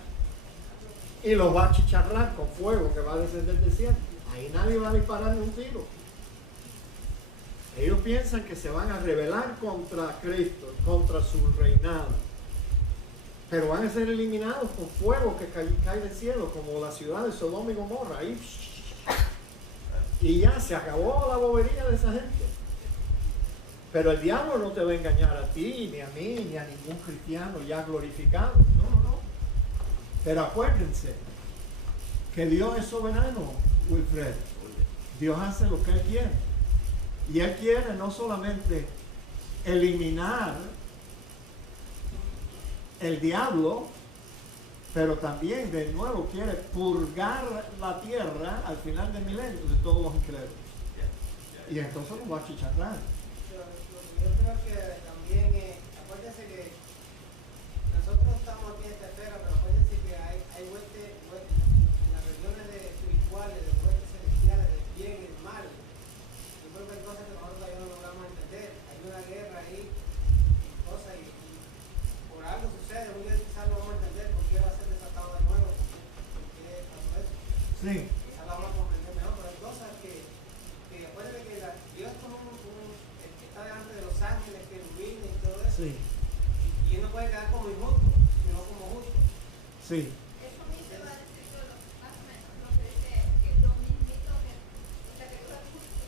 y los va a achicharrar con fuego que va a descender del cielo. Ahí nadie va a disparar ni un tiro. Ellos piensan que se van a rebelar contra Cristo, contra su reinado. pero van a ser eliminados con fuego que cae del cielo, como la ciudad de Sodoma y Gomorra. Ahí, y ya se acabó la bobería de esa gente. Pero el diablo no te va a engañar a ti, ni a mí, ni a ningún cristiano ya glorificado. No, no, no. Pero acuérdense que Dios es soberano, Wilfred. Dios hace lo que Él quiere. Y Él quiere no solamente eliminar el diablo, pero también de nuevo quiere purgar la tierra al final del milenio de todos los incrédulos. Y entonces lo va a chicharrar. Yo creo que también, acuérdense que nosotros estamos aquí en esta esfera, pero acuérdense que hay huestes en las regiones espirituales, de huestes celestiales, del bien y el mal. Yo creo que hay cosas que nosotros todavía no logramos entender. Hay una guerra ahí, cosas, y por algo sucede. Un día quizás lo vamos a entender por qué va a ser desatado de nuevo, por qué pasó eso. Sí, Quizás lo vamos a comprender mejor, pero hay cosas que acuérdense que Dios es como el que está delante de los ángeles, querubines y todo eso. sí, Y él no puede quedar como injusto, sino como justo. sí. Eso mismo va a decir todo, más o menos, lo que dice que lo mismito que, o sea, que Dios es justo,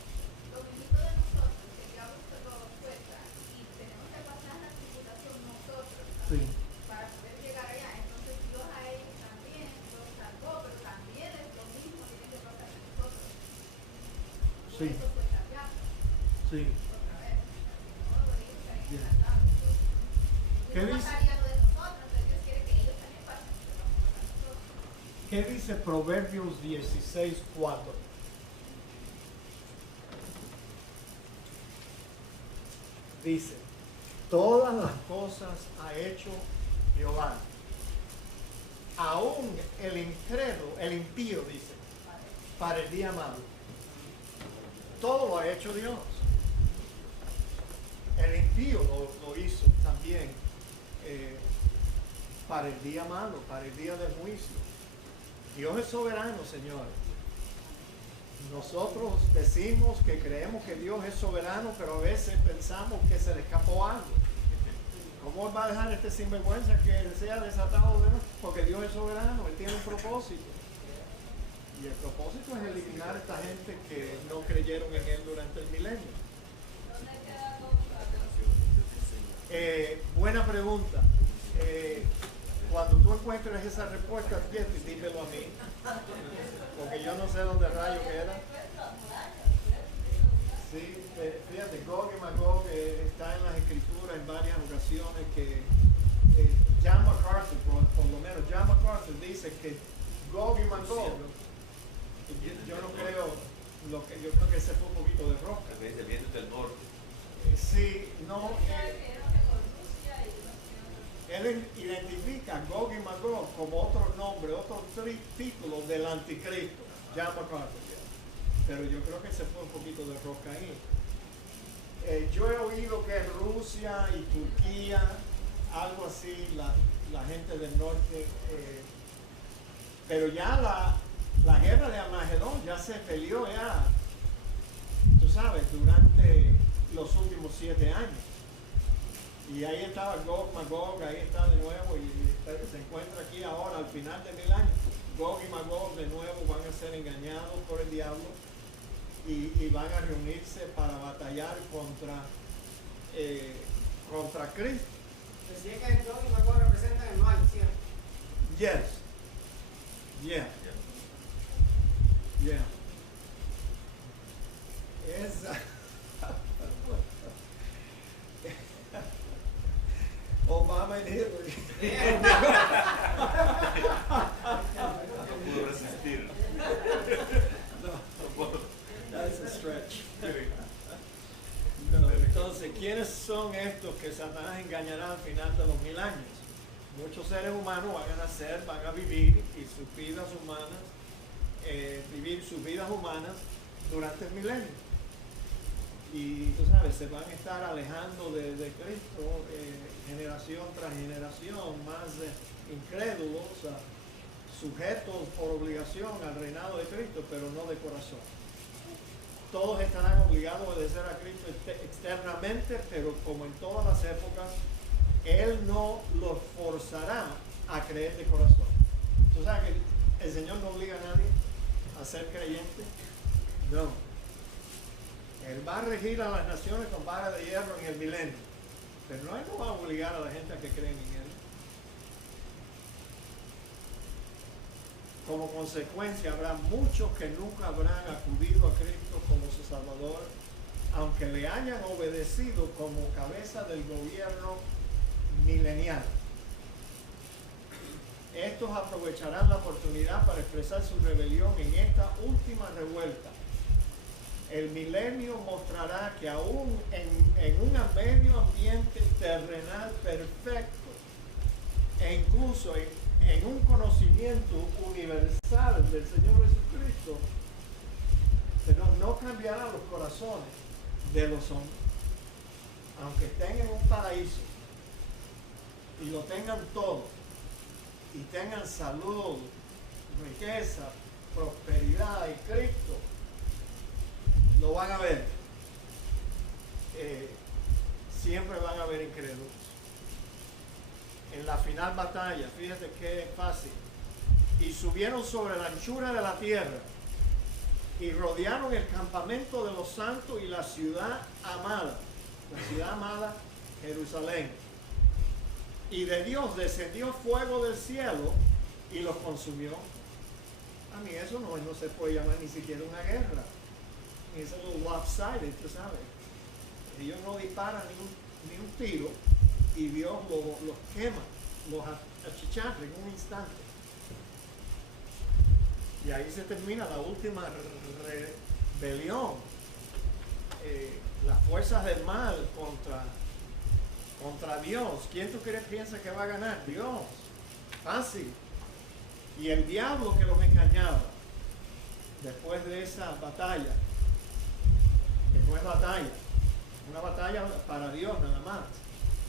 lo mismito de nosotros, que el diablo se lo fuerza y tenemos que pasar la tribulación nosotros Sí. para poder llegar allá. Entonces Dios a ellos también los salvó, pero también es lo mismo que tiene que pasar a nosotros. Por Sí. eso fue cambiado Sí. otra vez. No lo digo que hay que Bien. tratar. ¿Qué No dice? pasaría lo de nosotros, entonces Dios quiere que ellos también pasen lo que vamos a pasar nosotros. ¿Qué dice Proverbios 16:4? Dice, todas las cosas ha hecho Jehová. Aún el incrédulo, el impío, dice, para el día malo. Todo lo ha hecho Dios. El impío lo hizo también para el día malo, para el día del juicio. Dios es soberano, señores. Nosotros decimos que creemos que Dios es soberano, pero a veces pensamos que se le escapó algo. ¿Cómo va a dejar este sinvergüenza que sea desatado de nuevo? Porque Dios es soberano, Él tiene un propósito. Y el propósito es eliminar a esta gente que no creyeron en Él durante el milenio. Buena pregunta. Cuando tú encuentres esa respuesta, dímelo a mí. Porque yo no sé dónde rayo queda. Sí, fíjate, Gog y Magog está en las escrituras en varias ocasiones que John MacArthur, por lo menos John MacArthur dice que Gog y Magog, yo no creo, yo creo que ese fue un poquito de roca. El viento del norte. Sí, no, él identifica a Gog y Magog como otro nombre, otro título del anticristo, John MacArthur. Pero yo creo que se fue un poquito de roca ahí. Yo he oído que Rusia y Turquía, algo así, la gente del norte, pero ya la guerra de Armagedón ya se peleó ya, tú sabes, durante los últimos 7 años. Y ahí estaba Gog, Magog, ahí está de nuevo y se encuentra aquí ahora al final de 1000 años. Gog y Magog de nuevo van a ser engañados por el diablo y van a reunirse para batallar contra Cristo. Decía que el Gog y Magog representan el mal, ¿cierto? Yes. Yeah. Yeah. Esa. Obama y Hillary. No pudo resistir. That's a stretch. No, entonces, ¿quiénes son estos que Satanás engañará al final de los 1000 años? Muchos seres humanos van a nacer, van a vivir y sus vidas humanas, vivir sus vidas humanas durante el milenio. Y tú sabes, se van a estar alejando de Cristo generación tras generación, más incrédulos, sujetos por obligación al reinado de Cristo, pero no de corazón. Todos estarán obligados a obedecer a Cristo externamente, pero como en todas las épocas, Él no los forzará a creer de corazón. ¿Tú sabes que el Señor no obliga a nadie a ser creyente? No. Él va a regir a las naciones con vara de hierro en el milenio. Pero no, Él no va a obligar a la gente a que creen en Él. Como consecuencia, habrá muchos que nunca habrán acudido a Cristo como su Salvador, aunque le hayan obedecido como cabeza del gobierno milenial. Estos aprovecharán la oportunidad para expresar su rebelión en esta última revuelta. El milenio mostrará que aún en un medio ambiente terrenal perfecto, e incluso en un conocimiento universal del Señor Jesucristo, pero no cambiará los corazones de los hombres. Aunque estén en un paraíso y lo tengan todo, y tengan salud, riqueza, prosperidad y Cristo, lo van a ver. Siempre van a haber incrédulos. En la final batalla, fíjate qué fácil. Y subieron sobre la anchura de la tierra y rodearon el campamento de los santos y la ciudad amada, Jerusalén. Y de Dios descendió fuego del cielo y los consumió. A mí eso no se puede llamar ni siquiera una guerra. Es algo lopsided, tú sabes. Ellos no disparan ni un tiro y Dios los quema, los achicharra en un instante. Y ahí se termina la última rebelión. Las fuerzas del mal contra Dios. ¿Quién tú piensas que va a ganar? Dios. Fácil. Y el diablo que los engañaba después de esa batalla, que no es batalla, una batalla para Dios nada más.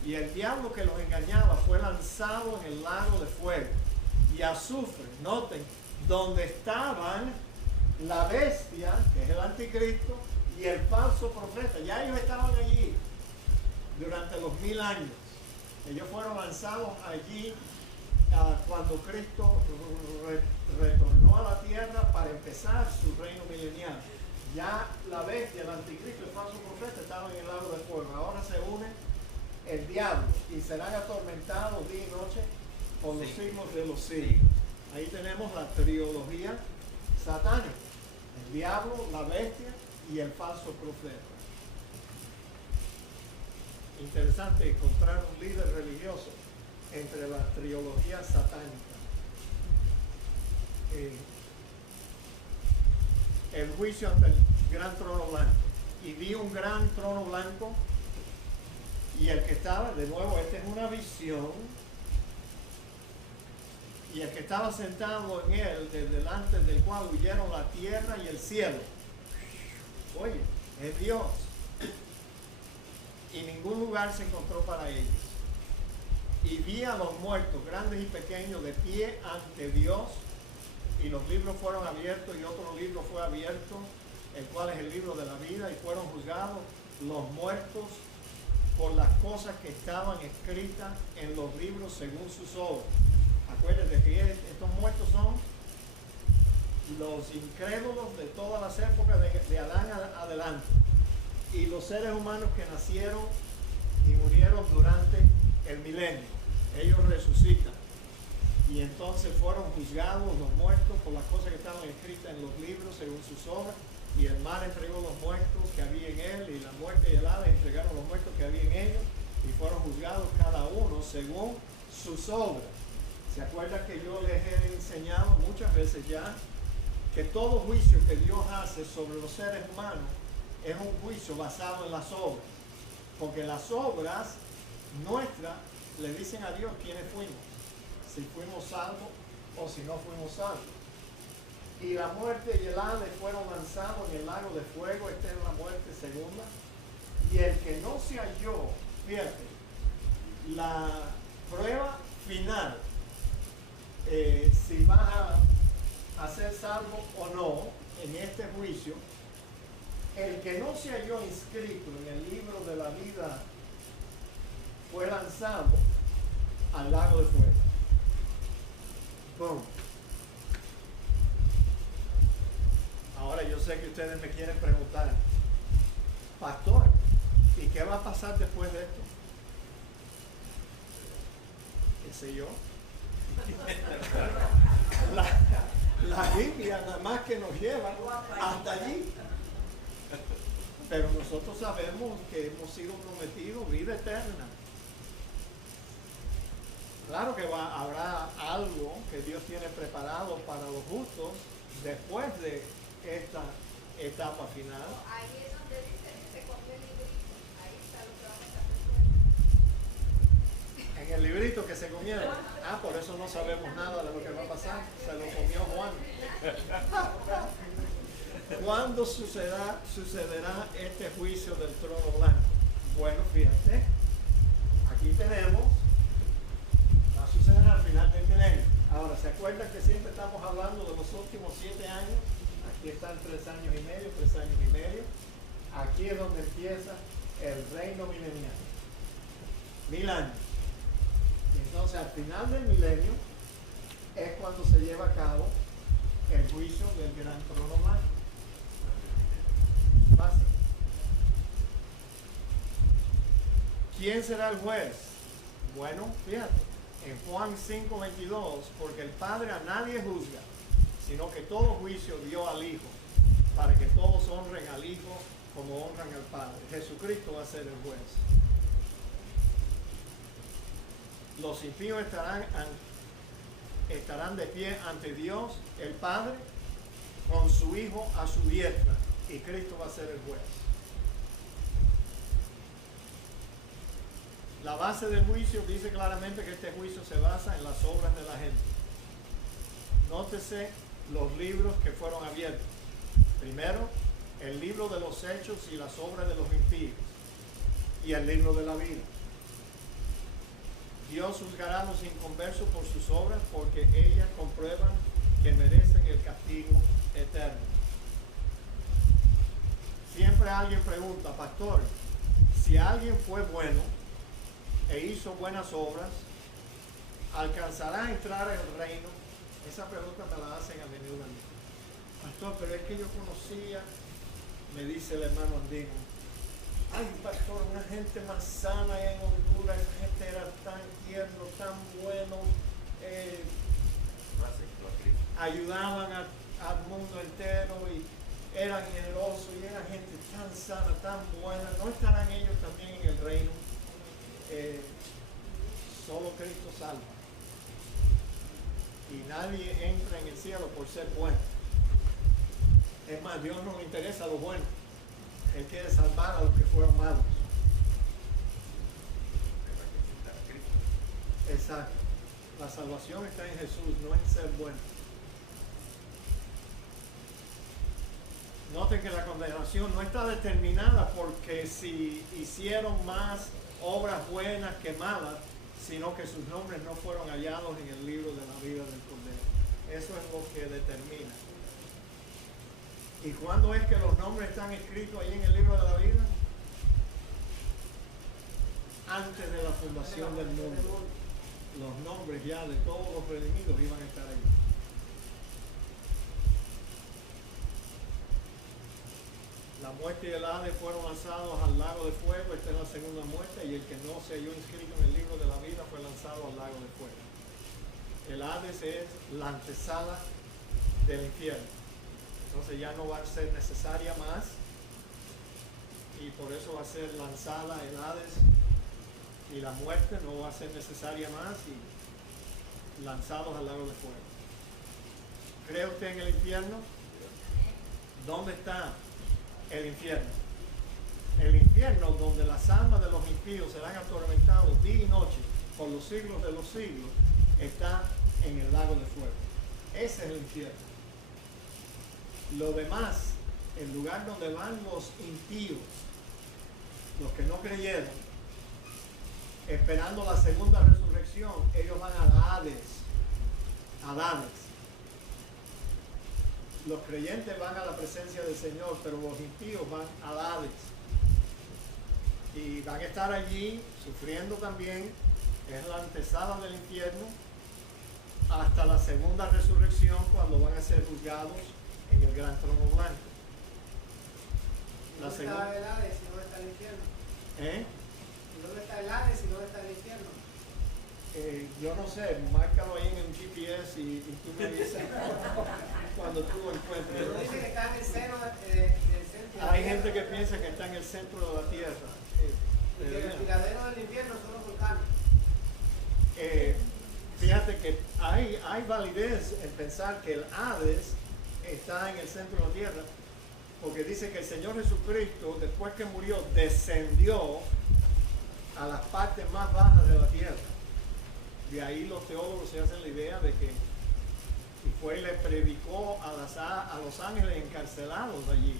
Y el diablo que los engañaba fue lanzado en el lago de fuego y azufre. Noten, donde estaban la bestia, que es el anticristo, y el falso profeta. Ya ellos estaban allí durante los 1000 años. Ellos fueron lanzados allí cuando Cristo retornó a la tierra para empezar su reino milenial. Ya la bestia, el anticristo, el falso profeta estaban en el lago de fuego. Ahora se une el diablo y serán atormentados día y noche por los siglos de los siglos. Ahí tenemos la trilogía satánica: el diablo, la bestia y el falso profeta. Interesante encontrar un líder religioso entre la trilogía satánica. El juicio ante el gran trono blanco. Y vi un gran trono blanco, y el que estaba, de nuevo, esta es una visión, y el que estaba sentado en él, delante del cual huyeron la tierra y el cielo. Oye, es Dios. Y ningún lugar se encontró para ellos. Y vi a los muertos, grandes y pequeños, de pie ante Dios, y los libros fueron abiertos, y otro libro fue abierto, el cual es el libro de la vida, y fueron juzgados los muertos por las cosas que estaban escritas en los libros según sus obras. Acuérdense que estos muertos son los incrédulos de todas las épocas de Adán adelante, y los seres humanos que nacieron y murieron durante el milenio. Ellos resucitan, y entonces fueron juzgados los muertos por las cosas que estaban escritas en los libros según sus obras, y el mar entregó los muertos que había en él, y la muerte y el Hades entregaron los muertos que había en ellos, y fueron juzgados cada uno según sus obras. ¿Se acuerdan que yo les he enseñado muchas veces ya que todo juicio que Dios hace sobre los seres humanos es un juicio basado en las obras? Porque las obras nuestras le dicen a Dios quiénes fuimos, si fuimos salvos o si no fuimos salvos. Y la muerte y el Hades fueron lanzados en el lago de fuego. Esta es la muerte segunda. Y el que no se halló, fíjate, la prueba final, si vas a ser salvo o no en este juicio, el que no se halló inscrito en el libro de la vida fue lanzado al lago de fuego. Boom. Ahora yo sé que ustedes me quieren preguntar, pastor, ¿y qué va a pasar después de esto? ¿Qué sé yo? La Biblia nada más que nos lleva hasta allí. Pero nosotros sabemos que hemos sido prometidos vida eterna. Claro que habrá algo que Dios tiene preparado para los justos después de esta etapa final. Ahí es donde dice que se comió el librito. Ahí está lo que vamos a hacer. En el librito que se comieron. Ah, por eso no sabemos nada de lo que va a pasar. Se lo comió Juan. ¿Cuándo sucederá este juicio del trono blanco? Bueno, fíjate, aquí tenemos, va a suceder al final del milenio. Ahora, ¿se acuerdan que siempre estamos hablando de los últimos 7 años? Aquí están 3 años y medio, 3 años y medio. Aquí es donde empieza el reino milenial. 1000 años. Entonces, al final del milenio es cuando se lleva a cabo el juicio del gran trono blanco. Fácil. ¿Quién será el juez? Bueno, fíjate, en Juan 5:22, porque el Padre a nadie juzga, sino que todo juicio dio al Hijo, para que todos honren al Hijo como honran al Padre. Jesucristo va a ser el juez. Los impíos estarán de pie ante Dios, el Padre, con su Hijo a su diestra, y Cristo va a ser el juez. La base del juicio dice claramente que este juicio se basa en las obras de la gente. Nótese los libros que fueron abiertos. Primero, el libro de los hechos y las obras de los impíos, y el libro de la vida. Dios juzgará a los inconversos por sus obras, porque ellas comprueban que merecen el castigo eterno. Siempre alguien pregunta, pastor, si alguien fue bueno e hizo buenas obras, ¿alcanzará a entrar en el reino? Esa pregunta me la hacen a menudo a mí. Pastor, pero es que yo conocía, me dice el hermano andino, ay pastor, una gente más sana en Honduras, esa gente era tan tierno, tan bueno, ayudaban al mundo entero y eran generosos y era gente tan sana, tan buena. ¿No estarán ellos también en el reino? Solo Cristo salva. Y nadie entra en el cielo por ser bueno. Es más, Dios no le interesa a los buenos. Él quiere salvar a los que fueron malos. Exacto. La salvación está en Jesús, no en ser bueno. Noten que la condenación no está determinada porque si hicieron más obras buenas que malas, sino que sus nombres no fueron hallados en el libro de la vida del Cordero. Eso es lo que determina. ¿Y cuándo es que los nombres están escritos ahí en el libro de la vida? Antes de la fundación del mundo. Los nombres ya de todos los redimidos iban a estar ahí. La muerte y el Hades fueron lanzados al lago de fuego. Esta es la segunda muerte, y el que no se halló inscrito en el libro de la vida fue lanzado al lago de fuego. El Hades es la antesala del infierno. Entonces ya no va a ser necesaria más, y por eso va a ser lanzada el Hades, y la muerte no va a ser necesaria más, y lanzados al lago de fuego. ¿Cree usted en el infierno? ¿Dónde está el infierno? El infierno, donde las almas de los impíos serán atormentados día y noche por los siglos de los siglos, está en el lago de fuego. Ese es el infierno. Lo demás, el lugar donde van los impíos, los que no creyeron, esperando la segunda resurrección, ellos van al Hades. Al Hades. Los creyentes van a la presencia del Señor, pero los impíos van al Hades. y van a estar allí sufriendo también. Es la antesala del infierno hasta la segunda resurrección, cuando van a ser juzgados en el gran trono blanco. ¿Y La dónde segunda, está el Hades y dónde está el infierno? ¿eh? ¿Y dónde está el Hades y dónde está el infierno? Yo no sé, márcalo ahí en el GPS y tú me dices cuando tú lo Pero encuentres. dice que está en el seno del centro. de la Hay tierra. gente que piensa que está en el centro de la tierra. Y que el tiradero del infierno son los volcanes. Fíjate que hay validez en pensar que el Hades está en el centro de la tierra, porque dice que el Señor Jesucristo, después que murió, descendió a las partes más bajas de la tierra. De ahí los teólogos se hacen la idea de que y fue y le predicó a los ángeles encarcelados allí.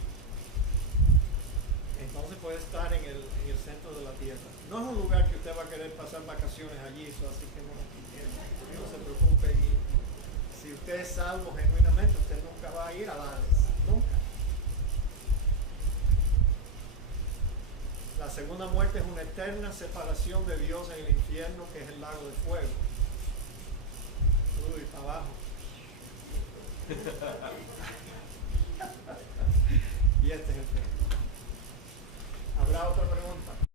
Entonces puede estar en el centro de la tierra. No es un lugar que usted va a querer pasar vacaciones allí, así que no se preocupe. Y si usted es salvo genuinamente, usted nunca va a ir al Hades, nunca. La segunda muerte es una eterna separación de Dios en el infierno, que es el lago de fuego. Uy, para abajo. Y este es el fin. ¿Habrá otra pregunta?